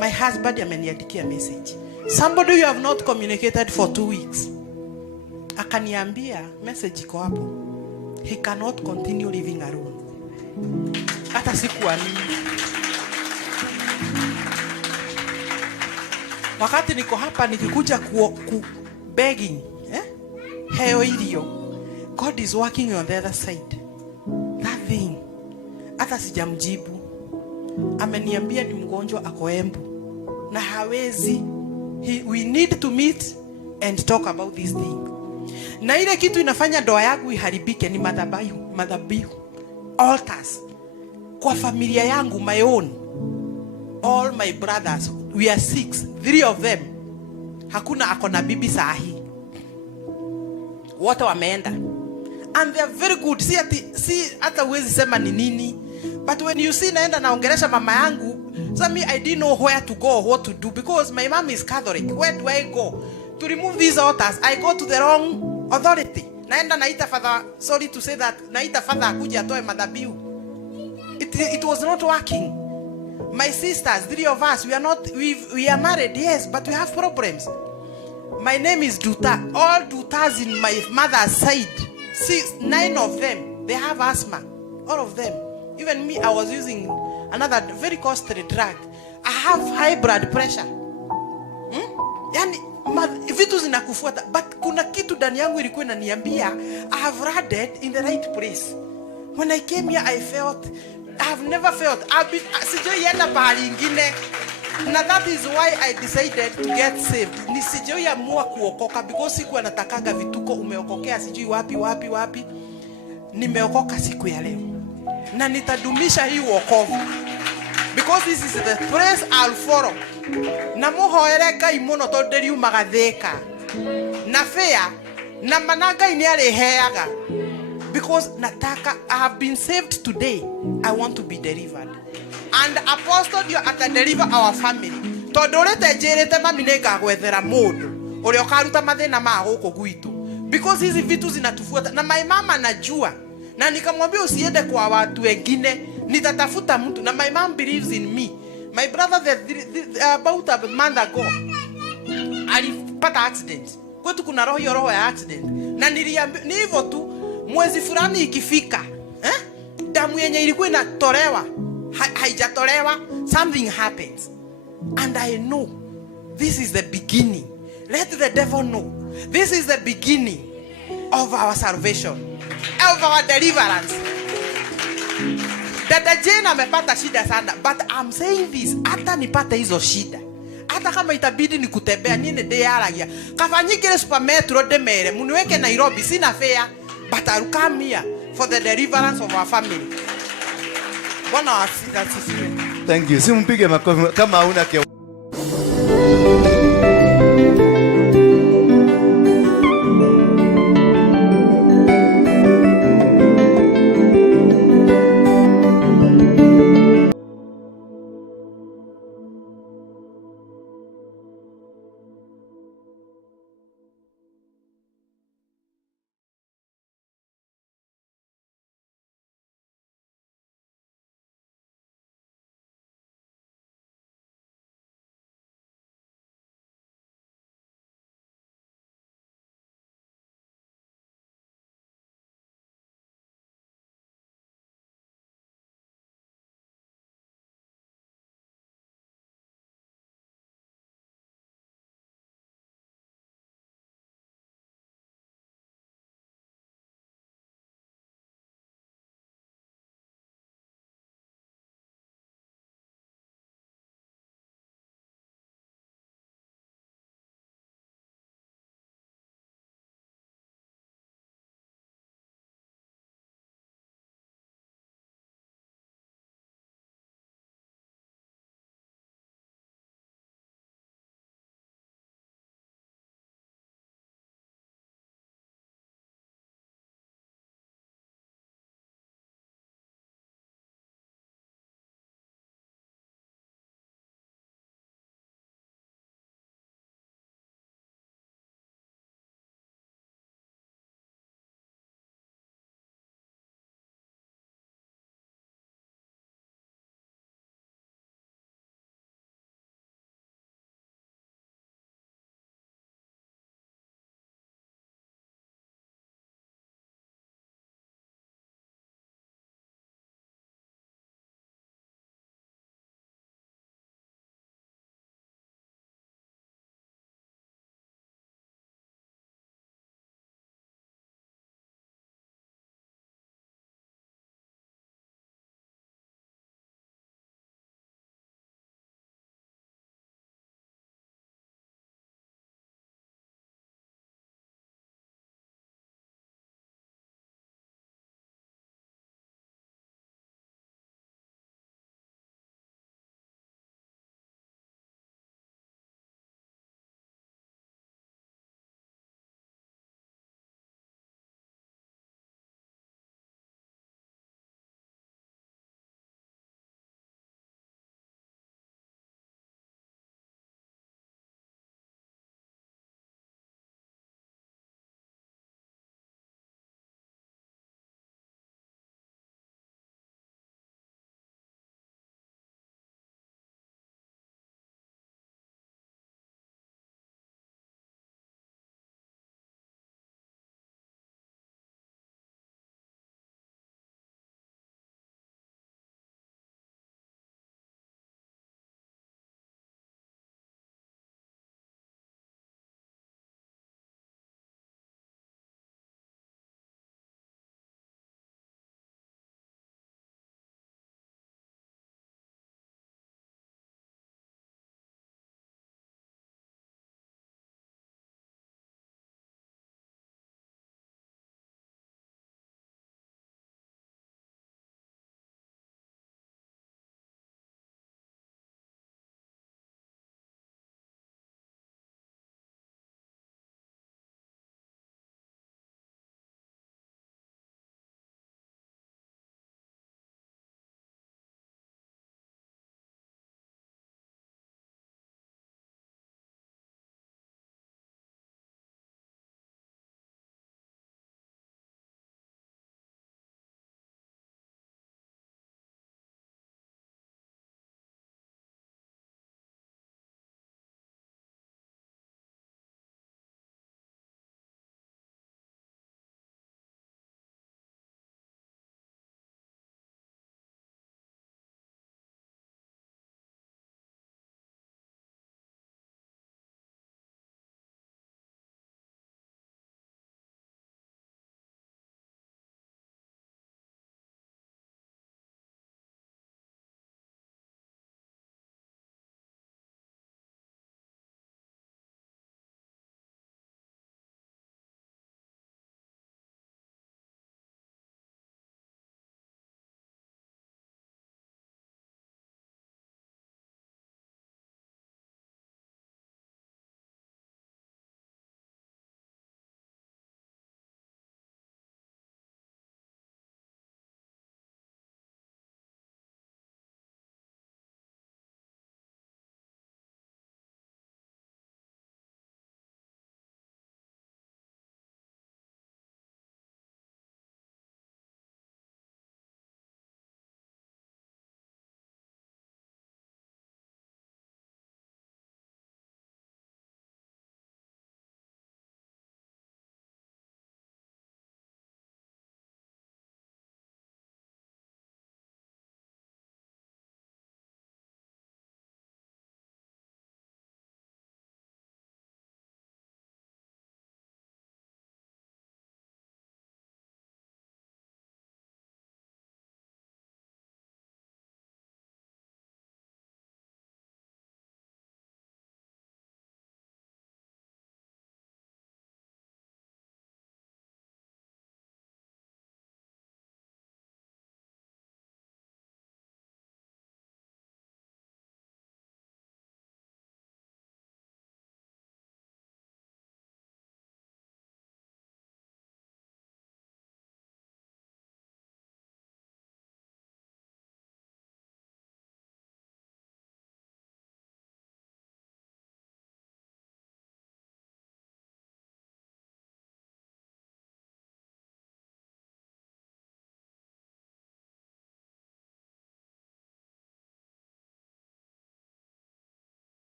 my husband ameniandikia message. Somebody you have not communicated for 2 weeks. Akaniambia message iko hapo. He cannot continue living alone. Hata sikuamini. Wakati niko hapa nikikuja begging, heo ilio, God is working on the other side. That thing, hata sijamjibu. Ameniambia ni mgonjwa ako Embu na hawezi. We need to meet and talk about this thing. Na ile kitu inafanya ndoa yangu iharibike ni madhabahu. Altars. Kwa familia yangu, my own. All my brothers, we are 6. 3 of them. Hakuna akona bibi sahi. Wote wameenda. And they are very good. Si hata uwezi sema ni nini. But when you see naenda naongelesha mama yangu, so me, I didn't know where to go, what to do, because my mom is Catholic. Where do I go? To remove these altars, I go to the wrong authority. Naenda naita father, sorry to say that, naita father akuja atoe madhabihu. It was not working. My sisters, 3 of us, we are married, yes, but we have problems. My name is Duta. All Dutas in my mother's side, 9 of them, they have asthma. All of them. Even me, I was using another very costly drug. I have high blood pressure. Yani vitu zinakufuata, but kuna kitu ndani yangu ilikuwa inaniambia I have landed in the right place. When I came here, I have never felt sijoienda pahali ingine. Na that is why I decided to get saved. Nisijoiamua kuokoka because sikuwa natakaga vituko, umeokokea sijui wapi. Nimeokoka siku ya leo. Na nitadumisha hii wokovu. Because this is the place I'll follow. Na muhoere Ngai muno tondu riumaga thika. Na fair na managa ini ariheaga. Because nataka, I have been saved today. I want to be delivered. And Apostle you ata deliver our family. Tondu rete jerete mami nega gwethera mundu uri okaruta mathina ma guku gwitu. Because hizi vitu zinatufuata na my mama anajua. Na nikamwambia usiende kwa watu wengine, nitatafuta mtu. Na my mom believes in me. My brother about a month ago alipata accident. Kwetu kuna roho ya accident. Na niliambia ni hivyo tu, mwezi fulani ikifika, damu yenye ilikuwa inatolewa haijatolewa, something happens. And I know this is the beginning. Let the devil know this is the beginning of our salvation, of our deliverance. Dada Jane amepata shida sana, but I'm saying this, hata nipate hizo shida, hata kama itabidi nikutembea nini deyaragia kafanyikire super metro demere muniweke Nairobi, sina fare, but I'll come here for the deliverance of our family. Bwana asifiwe. Thank you. Simpige makofi kama hauna